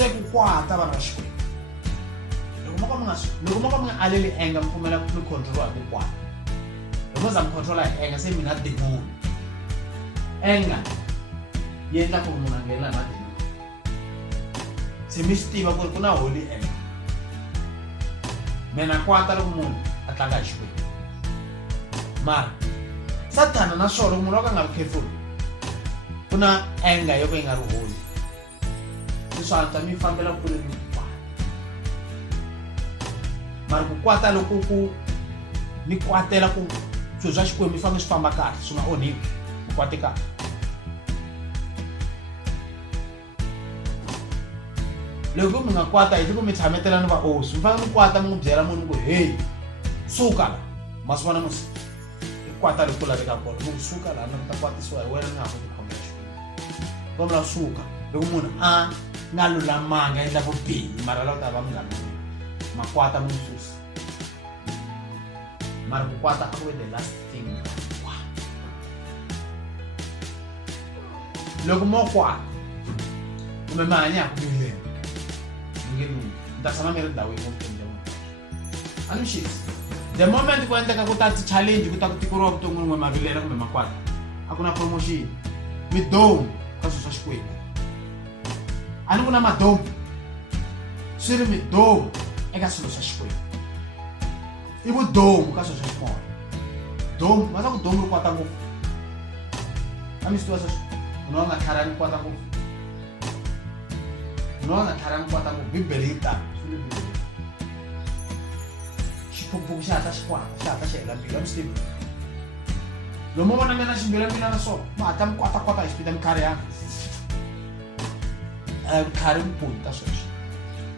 se ku kwata vana va Xikwembu loko mo ka mi nga aleli enga mi pfumela mi control hi ku kwata loko mo za mi control hi enga se mi na demoni enga yi endla ku munhu a nghena na demoni se mi swi tiva ku ri ku na holy enga mina kwata loko munhu a tlanga hi Xikwembu mara Satana na swona loko munhu wa ka nga ri careful ku na enga yo ka yi nga ri holy swanta mi fambela kule ni kwata mara ku kwata loko ku ni kwatela ku swilo swa Xikwembu mi fanele swi famba kahle swi nga onhiki ku kwate kahle loko mi nga kwata hi loko mi tshametela ni vaosi mi fanele mi kwata mi n'wi byela munhu ku hey suka la masivona musi i kwata loko laveka kona loko suka la na ta kwatisiwa hi wena nga ha ku khomela Xikwembu kombela suka loko munhu a nga lulamanga endla vubihi mara loko ta va mi nga lulami makwata mususi mara ku kwata a ku ve the last thing loko mo kwata kumbe mi hanya ku mileni nge lungi mi ta tshama mi ri ndhawu yin'we vutomi bya n'wina a ni xisi the moment ku endleka ku ta ti-challenge ku ta ku tikeriwa vuton'wini n'we mavilela kumbe makwata a ku na promotion mi domu ka swilo swa Xikwembu a ni ku na madomu swi ri midomu eka swilo swa Xikwembu i vudomu ka swilo swa ximoya domu ma sa ku domu ri kwata ngopfu a mi swi tiva sweswo munhu wa nga tlharihani kwata ngopfu munhu wa nga tlharihani kwata ngopfu bibele yi tala swi le bibele xiphuphuku xi hatla xi hatla xi hela mbilu a mi swi tivi lomu vona mina ximbilambila na swona ma hatla mi kwata hi xipita mi kharihana khari vuponi ka sweswo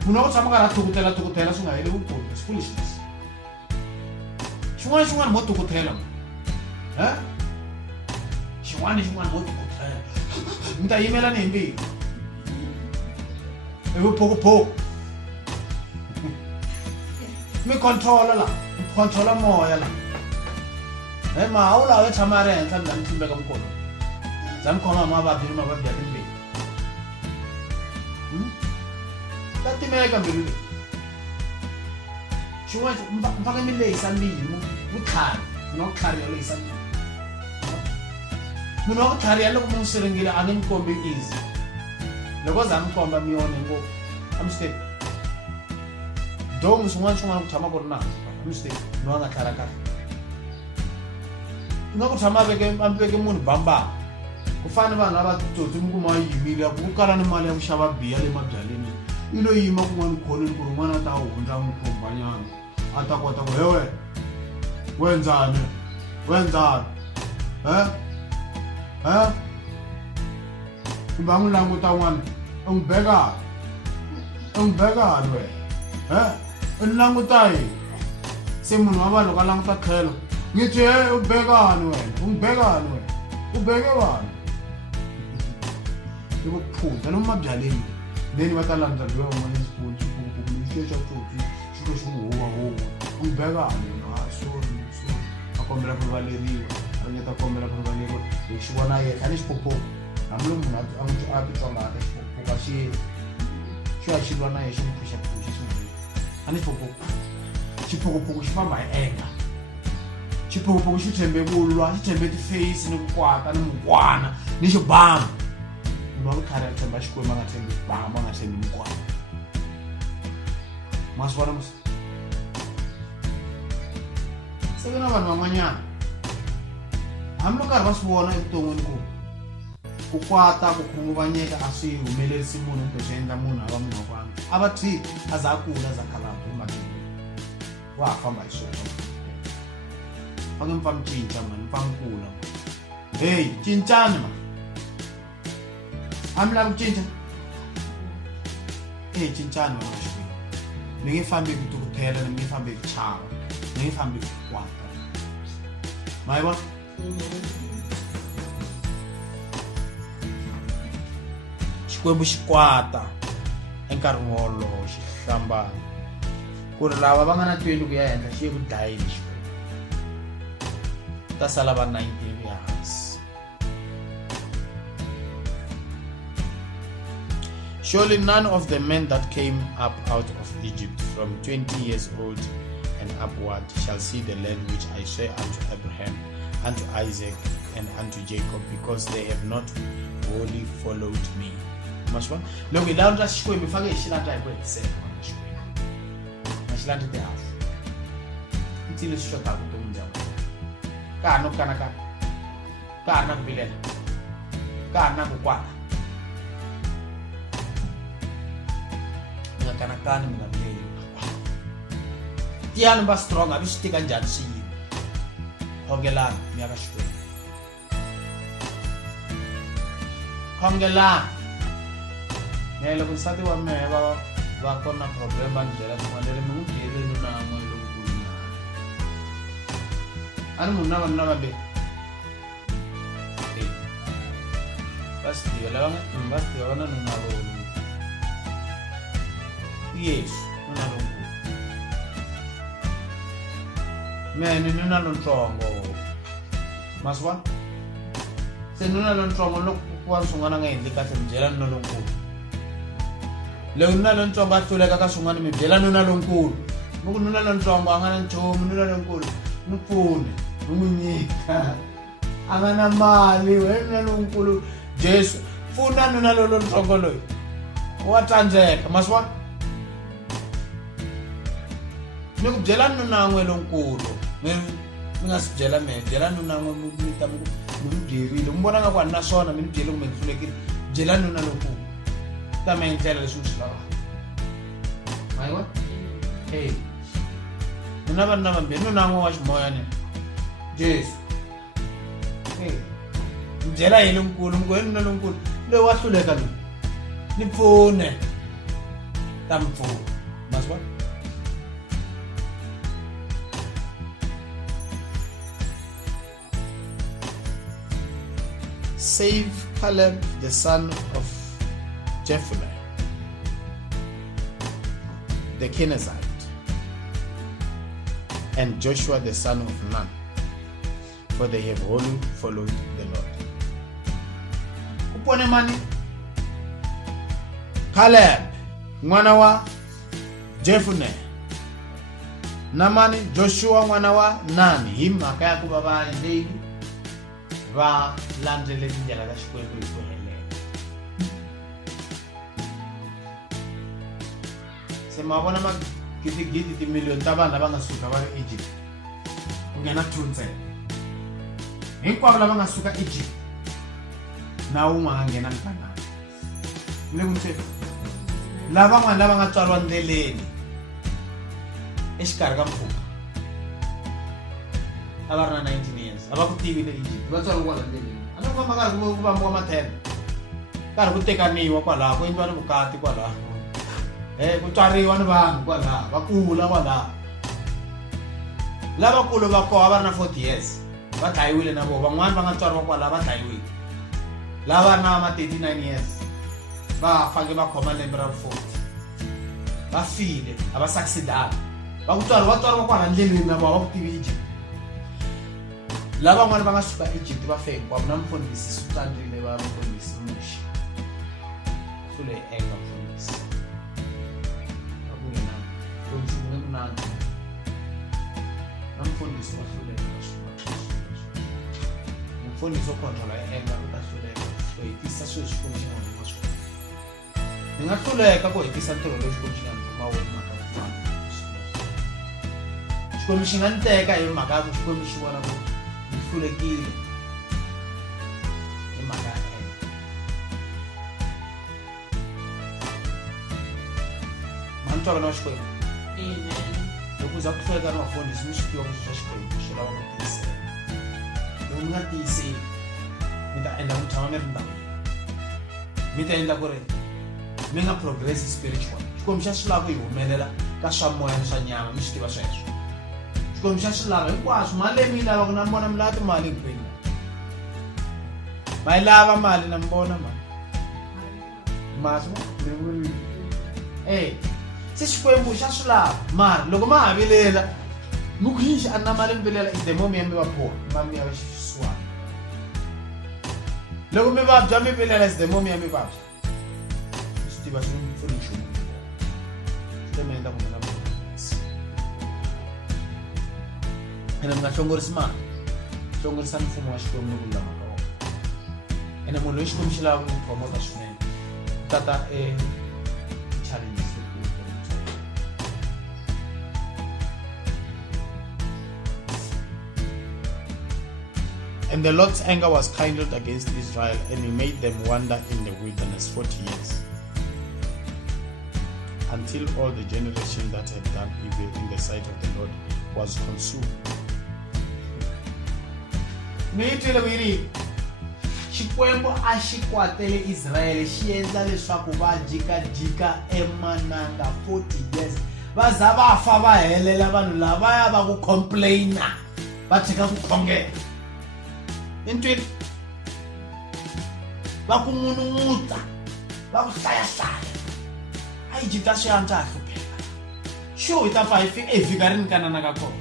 munhu wa ku tshama karhi a thukutela swi nga heli vuponi it's foolishness xin'wana mo thukutela xin'wana mo thukutela mi ta yimela ni hi mbilu i vuphokopoko mi controla la mi controla moya la mahawu lawa yo tshama a ri henhla mi za mi tlumbeka mukolo za mi khoma mavabyi ni mavabyi ya timbilu ta timeka mbilu leyi xin'wana mi fanele mi lehisa mbilu vutlhari munhu wa ku tlhariha lehisa mbilu munhu wa ku tlhariha loko mi n'wi siringile a nge mi kombi easy loko za mi komba mi yone ngopfu a mi swi tivi domu swin'wana ku tshama ku ri na a mi swi tivi munhu wa nga tlhariha kahle u nga ku tshama a veke munhu bambaka ku fana vanhu lava titsotsi mi kuma yimile ku kala ni mali ya ku xava biya le mabyaleni i lo yima kun'wana kholeni ku ri n'wana a ta hundza n'wi khombanyana a ta kota ku hewe wenzani kumbe a n'wi languta n'wana u n'wi bekani we u ni languta hi se munhu wa vanhu ka languta tlhelo ngi twi u bekani wena u n'wi bekani wena u beke vanhu i vuphutha lomu mabyaleni then va ta landza loyi un'wana xipukupuku lexi xa tsotsi xi to xi n'wi huwa u n'wi bekani sorry a kombela ku rivaleriwa a ringeta kombela ku rivaleriwa hi xi vona yehla ni xipukupuku hambi loko munhu a titwa ngati xipukupuku a xi va xi lwa na yehe xi n'wi phuxaphuxa xi n'wi a ni xipukupuku xi famba hi enga xipukupuku xi tshembe ku lwa xi tshembe ti-face ni ku kwata ni mukwana ni xibamu munhu wa ku tlhari a tshemba Xikwembu a nga tshembi xibamu a nga tshembi mukwana ma swi vona musi se ku na vanhu van'wanyana hambi va karhi va swi vona evuton'wini ku ku kwata ku khunguvanyeka a swi humelerisi munhu kumbe swi endla munhu a va munhu wa ku anga a va treat a za kula za khalatu u nga tivi wa ha famba hi swona va nge mi fa mi cinca mani mi fa mi kula hey cincani ma a mi lava ku cinca cincani ma xikwembu mi nge fambi ku tukutela mi nge fambi ku chava mi nge fambi ku kwata ma yi vona Xikwembu xi kwata enkarhini wolowo xi hlambana ku ri lava va nga na 20 ku ya henhla xi ye ku dlayeni Xikwembu ta sala va 19 ya hansi. Surely none of the men that came up out of Egypt from 20 years old and upward shall see the land which I swear unto Abraham, unto Isaac, and unto Jacob, because they have not wholly followed me. Mashwa loko hi lawula Xikwembu fake hi xilanta hi ku hetiseka na Xikwembu na xilanta ti hafu ti leswi xotaka vutomi bya wena ka ha no kanakana ka ha na ku vilela ka ha na ku kwala mi nga kanakani mi nga vileli tiyani va strong a vi swi tika njhani swiyimo khongelani mi ya ka Xikwembu khongelani loko nsati wa mehe va kona problem va ni byela swin'wana lere mi n'wi byeleni na n'we lonkulu na a ni munhu na vanhu na vambirhi va swi tiva va swi tiva va na nuna vona yesu nuna lonkulu mehe ni nuna lontsongo ma swi vona se nuna lontsongo loko wa swin'wana a nga endli kahle mi byela nuna lonkulu loko nuna lontsongo a hluleka ka swin'wana mi byela nuna lonkulu loko nuna lontsongo a nga na nchumu nuna lonkulu mi pfune mi n'wi nyika a nga na mali wena nuna lonkulu Jesu pfuna nuna lontsongo loyi wa tsandzeka ma swi vona ni ku byela nuna n'we lonkulu mi nga swi byela mehe byela nuna n'we mi ta mi byerile mi vona nga ku a ni na swona mi ni byele kumbe ni hlulekile byela nuna lonkulu ta mi endlela leswi mi swi lavaka ma yi vona ni na vanhu na vambirhi nuna n'we wa ximoya ni Jesu mi byela hi lonkulu mi ku he nuna lonkulu loyi wa hluleka loyi ni pfune ta mi pfuna ma swi vona save Caleb the son of Jephunneh the Kenizzite and Joshua the son of Nun, for they have wholly followed the Lord. Upone mani Caleb mwana wa Jephunneh na mani Joshua mwana wa Nani hi mhaka ya ku va va endleli va landzelela tindlela ta Xikwembu hi ku helela. Se ma vona magidigidi timiliyoni ta vanhu lava nga suka va ri Egypt ku nghena 2 ntsena hinkwavo lava nga suka Egypt na wun'we nga nghena Kanani le ku ntse lava n'wana lava nga tswariwa ndleleni exikarhi ka mpfhuka a va ri na 19 years a va ku tivile Egypt va tswariwa kwala ndleleni a nga famba karhi ku vambiwa mathene karhi ku tekaniwa kwalaho ku endliwa ni vukati kwalaho ku tswariwa ni vanhu kwalaho va kula kwalaho lavakulu va koho va ri na 40 years va dlayiwile na vona van'wani va nga tswariwa kwalaho va dlayiwile lava va ri na ma 39 years va fange va khoma lembe ra 40 va file a va succeedanga va ku tswariwa kwala ndleleni na vona va ku tivi Egypt lava van'wani va nga suka Egypt va fe hinkwavo na mfundhisi swi tsandzile va mfundhisi muxi hlule eka mfundhisi va ku yena konjume kunani na mfundhisi wa hluleka mfundhisi wo controla enga u ta hluleka ku hetisa swilo xikwembu xi nga huma swona ni nga hluleka ku hetisa ntirho lowu xikwembu xi nga ni huma wona mhaka ya ku xikwembu xi nga ni teka hi mhaka ya ku xikwembu xi vona ku hlulekile hi mhaka ya mthoka na xikwembu Amen. loko uza ku hlweka na vafundhisi mi swi tiva ku swa xikwembu xi lava ku tiyisela loko mi nga tiyiseli mi ta endla ku tshama mi ri ndhawini mi ta endla ku ri mi nga progress spiritual xikwembu xa swi lava ku hi humelela ka swa moya ni swa nyama mi swi tiva sweswo xikwembu xa swi lava hinkwaswo mali leyi mi yi lavaka na vona mi lava timali hinkwenu ma yi lava mali na mi vona mali maswo se xikwembu xa swi lava mara loko ma ha vilela mi ku yixi a na mali mi vilela i demo mi ya mi va boha ma mi ya va xiswani loko mi vabya mi vilela is demo mi ya mi vabya swi tiva swi mi pfuni nchumu swi ta mi endla ku mi nga ene mi nga hlongorisi mali hlongorisa mfumo wa xikwembu ni ku lulama ka wona ene munhu loyi xikwembu xi lava ku n'wi promota swinene ku tata challenges And the Lord's anger was kindled against Israel, and he made them wander in the wilderness 40 years, until all the generation that had done evil in the sight of the Lord was consumed. Xikwembu a xi kwatele Israel xi endla leswaku va jikajika emananga 40 years va za va fa va helela vanhu lavaya va ku complaina va tshika ku khongela intwini va ku ngununguta va ku hlayahlaya a Egypt a swi antswa a hlupheka xo hi ta fa hi fika rini kanana ka kona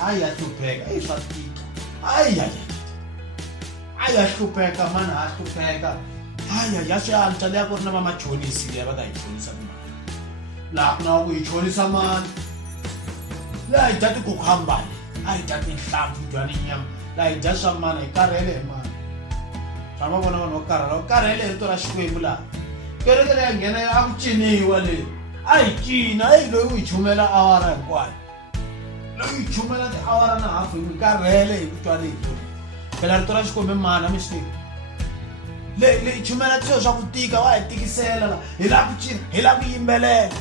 hayi ya hlupheka i swa tika ya hlupheka mani ha hlupheka ya swi antswa leya ku ri na va machonisi leya va ta hi chonisa mali laha ku na ku hi chonisa mali leha hi dya tikukhambani a hi dya tinhlampfi dyani nyama laha hi dya swa mani hi karhele hi mani swa ma vona vanhu va karhele hi rito ra xikwembu laha kereke leyi ya nghena a ku ciniwa leyi a hi cina loyi u hi chumela awara hinkwayo loyi hi chumela tiawara na hafu hi karhele hi ku twa leyi phela rito ra xikwembu mana mi swi tiva leyi chumela swilo swa ku tika wa hi tikisela la hi lava ku cina hi lava ku yimbelela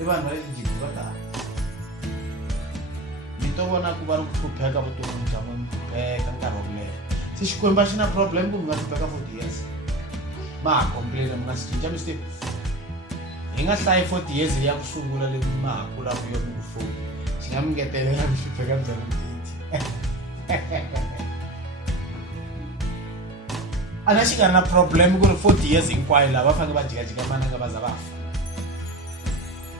i vanhu va le Egypt va tala mi to vona ku va ri ku hlupheka vuton'wini bya n'wina hlupheka nkarhi wa ku leha se xikwembu a xi na problem ku mi nga hlupheka 40 years ma ha complaina mi nga swi cinca mi swi tiva hi nga hlayi 40 years ya ku sungula leyi ma ha kula ku yo mi ku foni xi nga mi ngetelela mi hlupheka mi byala ana xi nga ri na problem ku ri 40 years hinkwayo lava va fanele va jikajika mananga va za va fa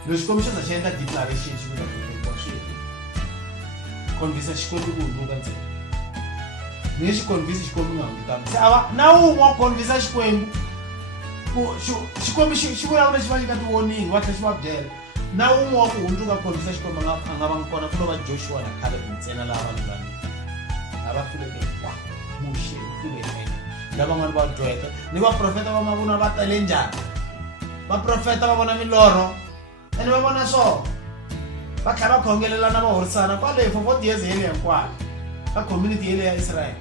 loko xikwembu xi za xi endla declaration xi vula ku swi konvisa xikwembu ku hundzuka ntsena ni nge xi konvisi xikwembu nga hundzukangi se ava na wun'we wa konvisa xikwembu ku xikwembu xi vulavula xi va nyika ti-warning va tlhela xi va byela na wun'we wa ku hundzuka konvisa xikwembu a nga va kona ku lo va Joshua na Caleb ntsena lava vanhu vanhu lava hluleke muxe hluleke lavan'wana va dyoheka ni vaprofeta va mavunwa va tale njhani vaprofeta va vona milorho ene va vona swona va tlhela va khongelelana va horisana kwaleyi for 40 years hele hinkwayo ka community yele ya Israel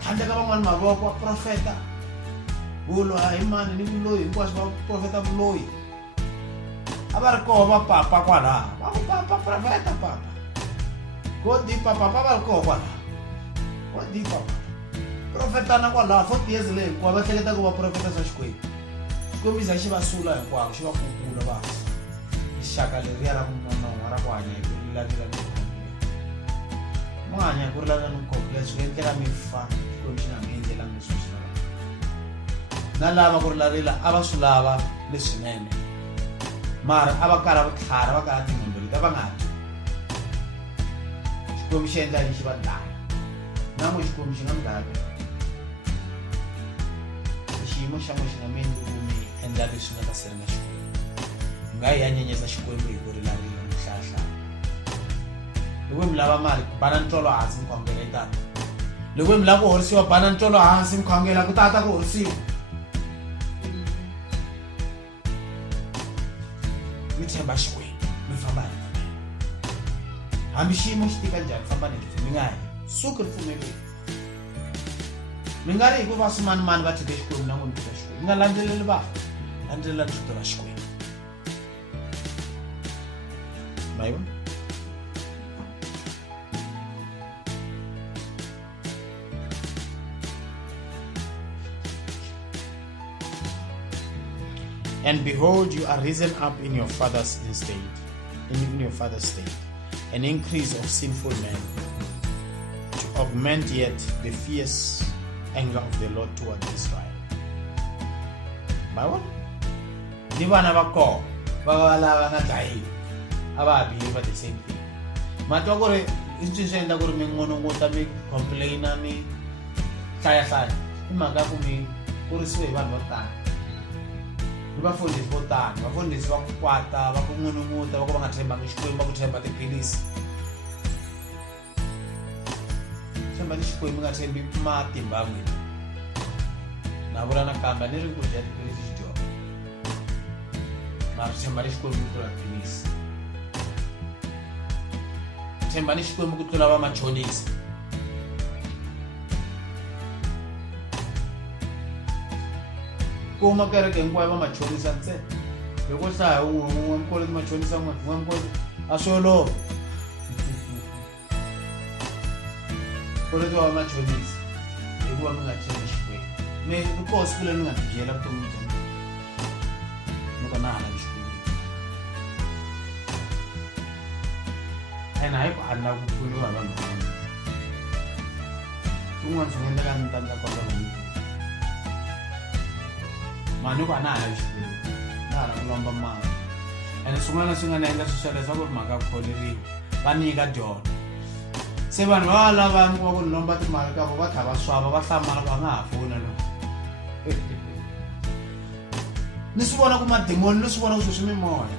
thandeka van'wana mavoko va profeta vulo hi mani ni vuloyi hinkwaswo va profeta vuloyi a va ri koho va papa kwalaha va ku papa profeta papa godi papa va ri koho kwalaha godi papa profetana kwalaha 40 years leyi hinkwayo va hleketa ku va profeta swa xikwembu xikwembu xa xi va sula hinkwavo xi va kukula va xaka leriya ra munon'wa ra ku hanya hi ku rilalela ni mu hanya hi ku rilalela ni complex swi endlela mi fa xikwembu xi nga mi endlelangi leswi swi lavaka na lava ku rilalela a va swi lava leswinene mara a va kala vutlhari va kala tinhombe leti a va nga twi xikwembu xi endla lexi va dlaya namwe xikwembu xi nga mi dlaya xiyimo xa n'we xi nga mi endli ku mi endla leswi nga ta sirhela xikwembu nga hi ya nyenyeza xikwembu hi ku rilalela mi hlayahlaya loko mi lava mali bana ntolo hansi mi khongela yi tata loko mi lava ku horisiwa bana ntolo hansi mi khongela ku tata ku horisiwa mi tshemba xikwembu mi famba hi hambi xiyimo xi tika njhani famba ni mi nga hi suki ri pfumeleli mi nga ri hi ku va swimanimani va tshike xikwembu na n'wini tika xikwembu mi nga landzeleli vanhu landzelela rito ra Xikwembu. Bible. And behold, you are risen up in your father's state, in your father's state, an increase of sinful men, to augment yet the fierce anger of the Lord toward Israel. Bible? Di ba na bako? Bawala nga tayo. Aba, believe the same thing. Mato ko rin, institution ko rin may ngunong-nguta, may complain na, may saya-saya. Imaga ko may kuriswe, iba ba bafundisi botani, bafundisi bakukwata, bakungununguta, bakuba ngathemba ngexikwembu, bakuthemba tiphilisi. Themba xikwembu nga thembi matimba n'wina. Na vula nakambe ni ri ku dya tiphilisi xi dyona. Mara themba ni xikwembu ku tlula tiphilisi. Themba ni xikwembu ku tlula vamachonisi. Kuma kereke hinkwayo va machonisa ntsena. Loko hlaya n'wamkoloti machonisa n'wamkoloti a swi olovi. Koloti wa machonisa hikuva mi nga thembi Xikwembu. Me koho siku leri ni nga tibyela vutomi bya mina loko na ha lavi Xikwembu. And hayi ku a ni lavi ku pfuniwa hi vanhu van'wana. Swin'wana swi nga endleka ni ta ndza kota ku mani ku a na ha lavi Xikwembu, na ha lavi ku lomba mali. And swin'wana swi nga ni endla swesweleswa ku ri mhaka ya ku kholeriwa va nyika dyondzo. Se vanhu va lava ku ni lomba timali ka vona va tlha va swava va hlamala ku va nga ha fona loko ni swi vona ku mademoni ni swi vona ku sweswi mimoya.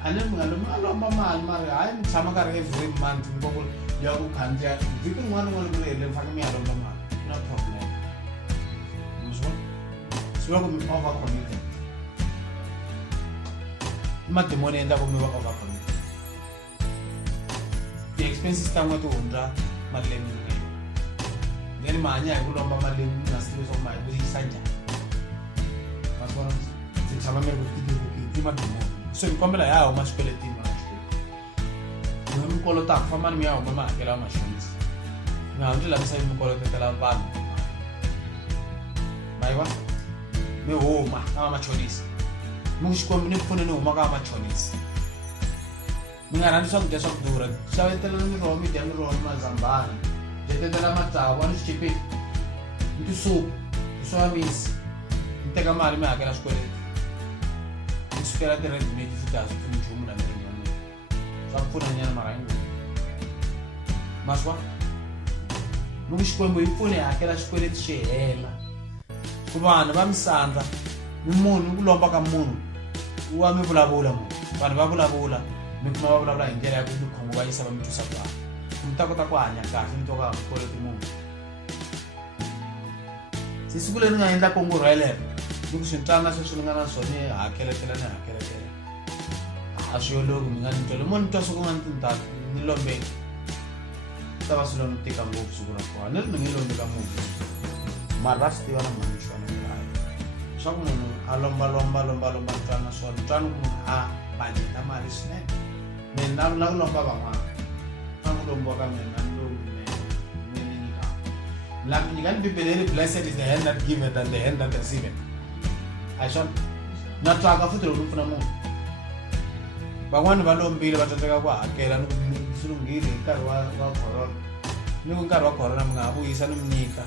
A ni mi nga lomba mali mari hayi ni tshama karhi every month ni va ku ya ku khandziya vhiki rin'wana rin'wana ri herile mi fanele mi ya lomba mali, no problem. Swi va ku mi over committed. Mademoni endla ku mi va over committed. Ti-expenses ta n'we ti hundza mali leyi mi nga yona. Then mi hanya hi ku lomba mali leyi mi nga swi tivi leswaku mi yi vuyisa njhani. Ma swi vona ndzi tshama mi ri ku ti mademoni. So mi kombela hi ya huma xikweletini ma Xikwembu. Mi kolotaka fambani mi ya huma mi hakela vamachonisi. Mi nga ndzi lavisa mi kolotetela vanhu. Ma yi vona? Mi huma ka vamachonisi. Mi ku Xikwembu ni pfune ni huma ka vamachonisi. Mi nga rhandzi swakudya swa ku durha, xavetela miroho mi dya miroho ni mazambana, jetetela matsavu ni xichipeti ni tisupu, tiswamisi, mi teka mali mi hakela swikweleti. Mi sukela ti-readymade futhi a swi pfuni nchumu na mirini wa mina. Swa pfuna nyana mara hi ngopfu. Ma swi vona? Mi ku Xikwembu hi pfune hi hakela xikweleti xi hela. Ku vanhu va mi sandza, mi munhu ku lomba ka munhu, wa mi vulavula munhu. Vanhu va vulavula. Mi kuma va vulavula hi ndlela ya ku mi khunguvanyisa va mi twisa ku vava. Mi ta kota ku hanya kahle mi twa ku hava koloti munhu. Se siku leri ni nga endla kungu rhelero ni ku swi tlanga sweswi ni nga na swona ni hakeletela. A swi olovi mi nga ni twela. Mo ni twa swi ku nga ni tindhawu ni lombeni. Ta va swi lo ni tika ngopfu siku ra kona. Ni ri ni nge lombi ka munhu. Mara va swi tiva na mani xona ni hayi. Swa ku munhu a lomba ntwana swona. Ntwana ku munhu a budgeta mali swinene. Mina na ku lomba van'wana. Na ku lombiwa ka mina ni lombi ni nyika. La nyika ni Bibele ri blessed is the hand that giveth and the hand that receiveth. A hi swona. Na twaka futhi loko ni pfuna munhu. Van'wana va lombile va tsandzeka ku hakela ni ku swi lunghile hi nkarhi wa corona. Ni ku nkarhi wa corona mi nga ha vuyisa ni mi nyika.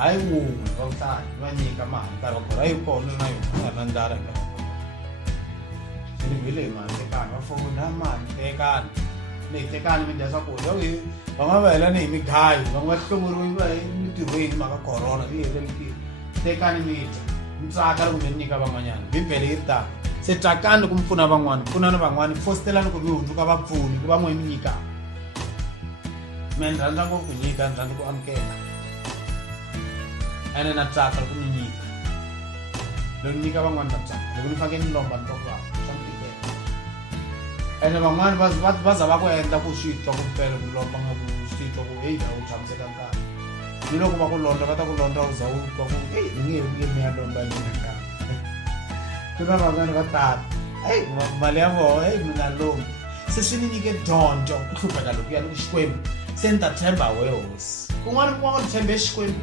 Hayi wun'we va ku tala va nyika mali nkarhi wa corona. Hayi kona ni ri na yona ni nga ri na ndlala hi nkarhi wa corona. Ni vile mali tekani va fona mali tekani. Ni tekani mi dya swakudya. Van'wana va hela ni hi migayo, van'wana hlongoriwe va hi mintirhweni mhaka corona yi hele mintirho. Tekani mi dya. Mi tsaka loko mi nyika van'wanyana. Bibele yi ri tano. Se tsakani ku mi pfuna van'wana, pfunani van'wana, fositelani ku mi hundzuka vapfuni, ku va n'we mi nyika. Mina ni rhandza ngopfu ku nyika, ni rhandza ku amukela. Ene na tsaka loko ni nyika. Loko ni nyika van'wana na tsaka. Loko ni fanekele ni lomba ni twa ku vava, swa mi tikela. Ene van'wana va za va ku endla ku swi twa ku mpela ku lomba nga ku swi twa ku heyi a wu tshamiseka nkarhi. Loko va ku londa va ta ku londa u za u twa ku nge mi ya londa yini ka ku na van'wana va tata mali ya vona mina lombi se swi ni nyike dyondzo ku hlupheka loko ya loko Xikwembu se ni ta tshemba wehe hosi kun'wana kun'wana ku tshembe Xikwembu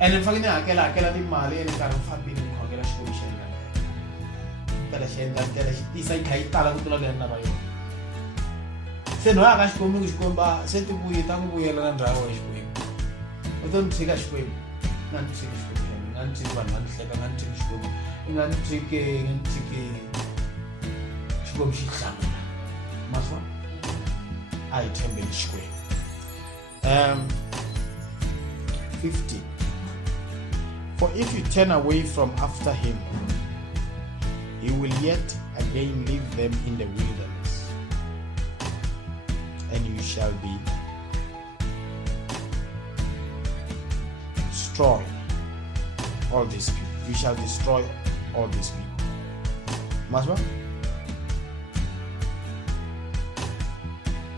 ene ni fanele ni hakela timali ene nkarhi wu fambile ni khongela Xikwembu xi endla tala xi endla ndlela xi tisa yi kha yi tala ku tlula leyi na va yona se no ya ka Xikwembu ku Xikwembu se ti vuyi ta ku vuyela na ndhawu ya Xikwembu u to ni tshika Xikwembu na ni tshiki Xikwembu nga ni tshiki vanhu va ni hleka nga ni tshiki Xikwembu nga ni tshiki Xikwembu xi hlamula maswa a hi tshembeni Xikwembu 50 For if you turn away from after him, he will yet again leave them in the wilderness, and you shall be destroy all these people. You shall destroy all these people. Maswa?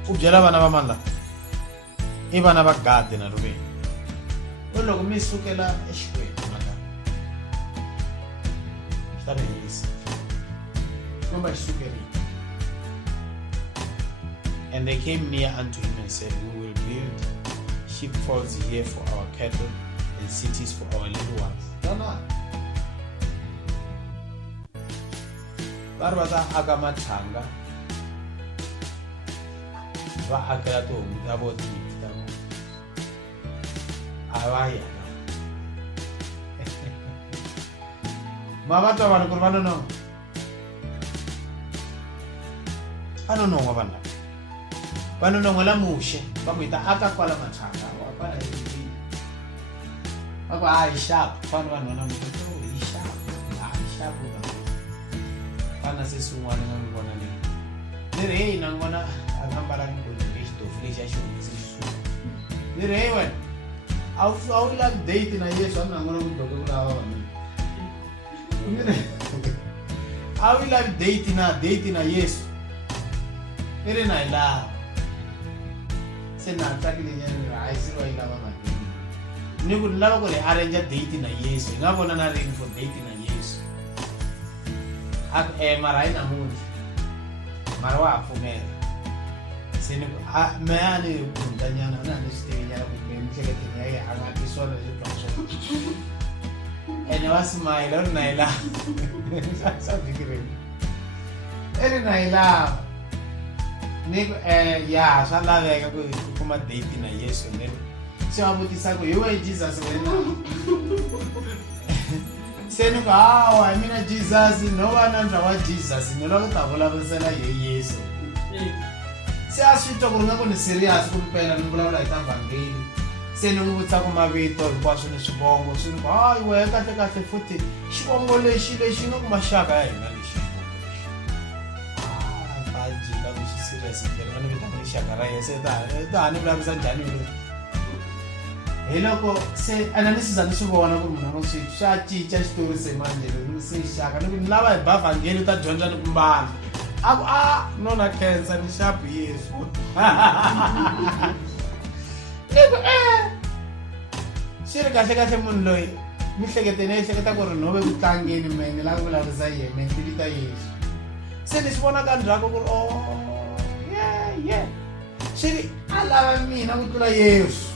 Ujela vana va mala. I vana va gade na ruve. Loko mi sukela exikwembu maka. Stare hilisi. Kumba xisukeli. And they came near unto him and said, We will build sheepfolds here for our cattle and cities for our little ones. No. Barbata agama tanga. Va akela to mutabo tamo. Awaya. Mama to vana kurvana no. Ano ngavana. Vana no ngola mushe. Bamuita aka kwala matanga. Wapala hivi. Baba sharp. Vana no mtoto sharp. Sharp. Vana sisi mwana ngona ni. Nere ina ngona agambala ngoni to flecha shonisi. Nere wen. Au la date na Yesu ana ngona mdogo kula wami. Au la date na Yesu. Ere na ila. Se na takile nyani raisi ro ila mama. Ni ku lava ko le arrange date na Yesu. Ngabona na ring for date na Yesu. Marai na mungu. Marwa afumela. Sini meani kundanyana na nisinya kumemcheke tenya angatisona zitwaso. Ene wasmaila naila. Sasa fikiri. Ene naila. Niko ya sala veka kuma date na Yesu ne. Se wamutisa ko yewe Jesus wena. Seni ko I mean Jesus no wana ndwa Jesus no lo kutavula vesela Yesu. Se aswita ku nga ku ni serious ku mpela ni vulavula hi ta vhangeli se ni n'wi vutisa ku mavito hinkwaswo ni swivongo swi ni ku hayi wehe kahle futhi xivongo lexi nga ku maxaka ya hina lexi baji ka ku xi serious ndlela va ni vita ku rixaka ra Yesu ta ni vulavisa njhani hi loko se ana ni siza ni swi vona ku ri munhu a swi xa cinca xitori se manjelo ni se xaka ni lava hi ba vhangeli ta dyondza ni ku mbala nona cancer ni sharp Yesu. Siri kahle munhu loyi mi hleketa ku ri no ve ku tlangeni mene la ku vulavurisa yena mi tivita Yesu. Se ni swi vona ka ndzhaku ku ri yeah. Siri a lava mina ku tlula Yesu.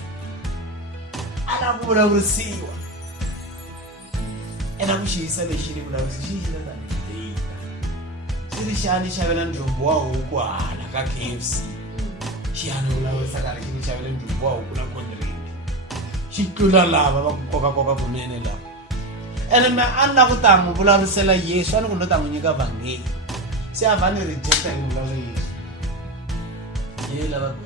A lava ku vulavurisiwa. Ena ku xiyisa lexi ni vulavurisa xi xi la Shani xavela ndumbu wa huku hala ka KFC. Xiyani vulavurisa karhi xi ni xavela ndumbu wa huku na condrink. Xi tlula lava va ku koka kunene lava. Ene me a ni la ku ta n'wi vulavurisela Yesu a ni ku no ta n'wi nyika vhangeli. Se a va ni rejecta hi vulavula Yesu. Ye lava ku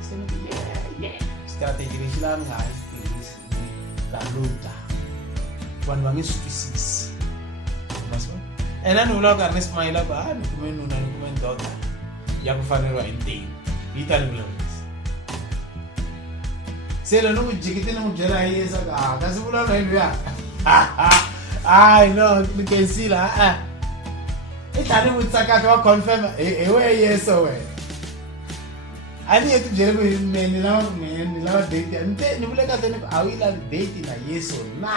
se ni yeah. Strategy lexi laha ni nga ha xi tirhisi ka luta. Vanhu va nge swi twisisi. Ena ni vula karhi ni smile ku ni kume nuna ni kume ndoda ya ku faneriwa hi ntivo yi ta ni vulavurisa se loko ni ku jikiti ni n'wi byela hi Yesu ka kasi vulavula hi luya no ni kensila i ta ni vutisa kahle wa confirm hi wehe Yesu wena a ni yeti byele ku ni lava date ni vule kahle ni a wu yi lavi date na yeso na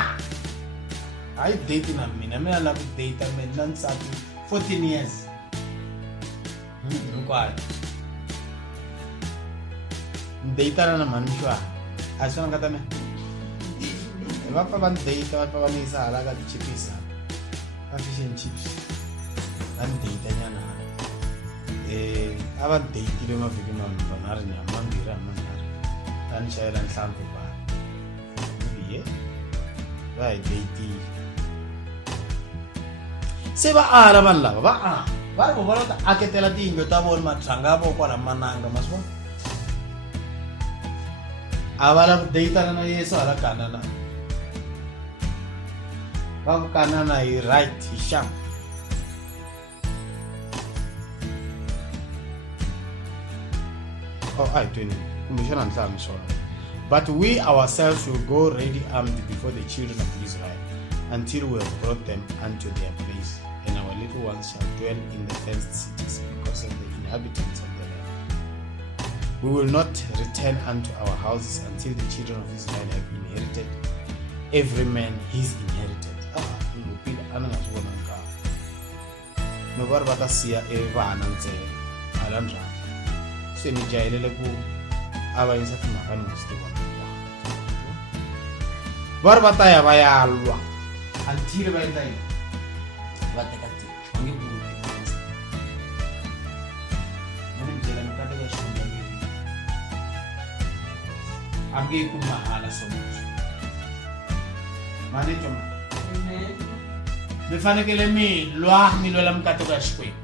hayi date na mina lava ku date mina na nsati 14 years hinkwayo ni datana na mhani mshwana a swi nga ta mina va pfa va ni date va pfa va ni yisa hala ka tichipisa ka fish and chips va ni date nyana a va deyitile mavhiki manharhu mambirhi manharhu a ni xavela nhlampfi ba ye va hi deyitile se va ala vanhu lava va ri va ta aketela tiyindlo ta vona mathanga ya vo kwala mananga ma swi vona a va lava ku deyitana na yesu hala kanana va ku kanana hi right hi sharp. I don't. But we ourselves will go ready armed before the children of Israel until we have brought them unto their place, and our little ones shall dwell in the fenced cities because of the inhabitants of the land. We will not return unto our houses until the children of Israel have inherited every man his inheritance. Se ni jahilele ku ava yisa timhaka ni nga swi tiva va ri va ta ya va ya lwa until va endla yini va teka tiko va nge vuli ni byela mi kateka xihundla leri a nge yi kumi mahala so much mani twa mi fanekele mi lwela mikateko ya Xikwembu.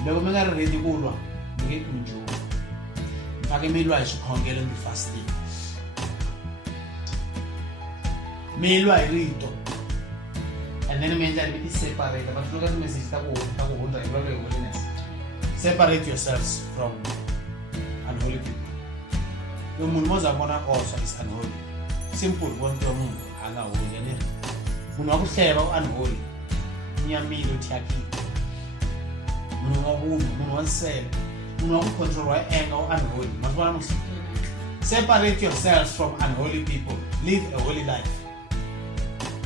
Loko mi nga ri ready ku lwa mi nge kumi nchumu mi fake mi lwa hi swikhongelo ni fasting mi lwa hi rito and then mi endla mi ti separate va fika ti-message ta ku hundza hi vulavula hi holiness. Separate yourselves from unholy people. Loko munhu mo za vona also is unholy simple vontiwa munhu a nga holi ene munhu wa ku hleva u unholy nyamilo TAKU munhu wa vunhu munhu wa nsele munhu wa ku control wa anger u unholy ma vona musi. Separate yourselves from unholy people, live a holy life.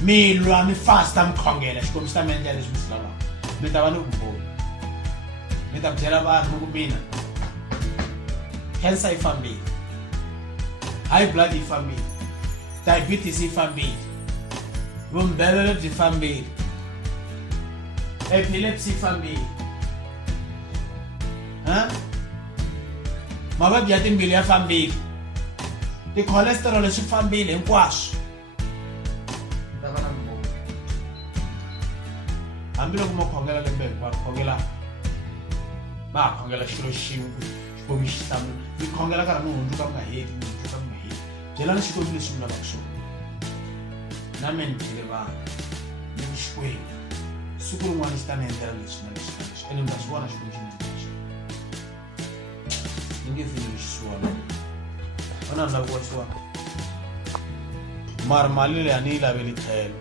Mi lwa mi fasta mi khongela xikombiso ta mi endla leswi mi swi lavaka mi ta va ni vumbhoni mi ta byela vanhu ku mina cancer yi fambile, high blood yi fambile, diabetes yi fambile, vumbelelo byi fambile, epilepsy yi fambile, mavabyi ya timbilu ya fambile, ti-cholesterol swi fambile hinkwaswo. Hambiloko ma khongela lembe hinkwaro khongela ma khongela xilo xin'we xikwembu xi hlamula mi khongela nkarhi mi hundzuka mi nga heti byelani xikwembu leswi mi lavaka swona na me ni byele vanhu ni xikwembu siku rin'wana xi ta ni endlela leswi na leswi na leswi ene mi ta swi vona xikwembu xi ni endlela xona ni nge fili xisiwana va na ni lava ku wa xisiwana mara mali leyi a ni yi laveli tlhelo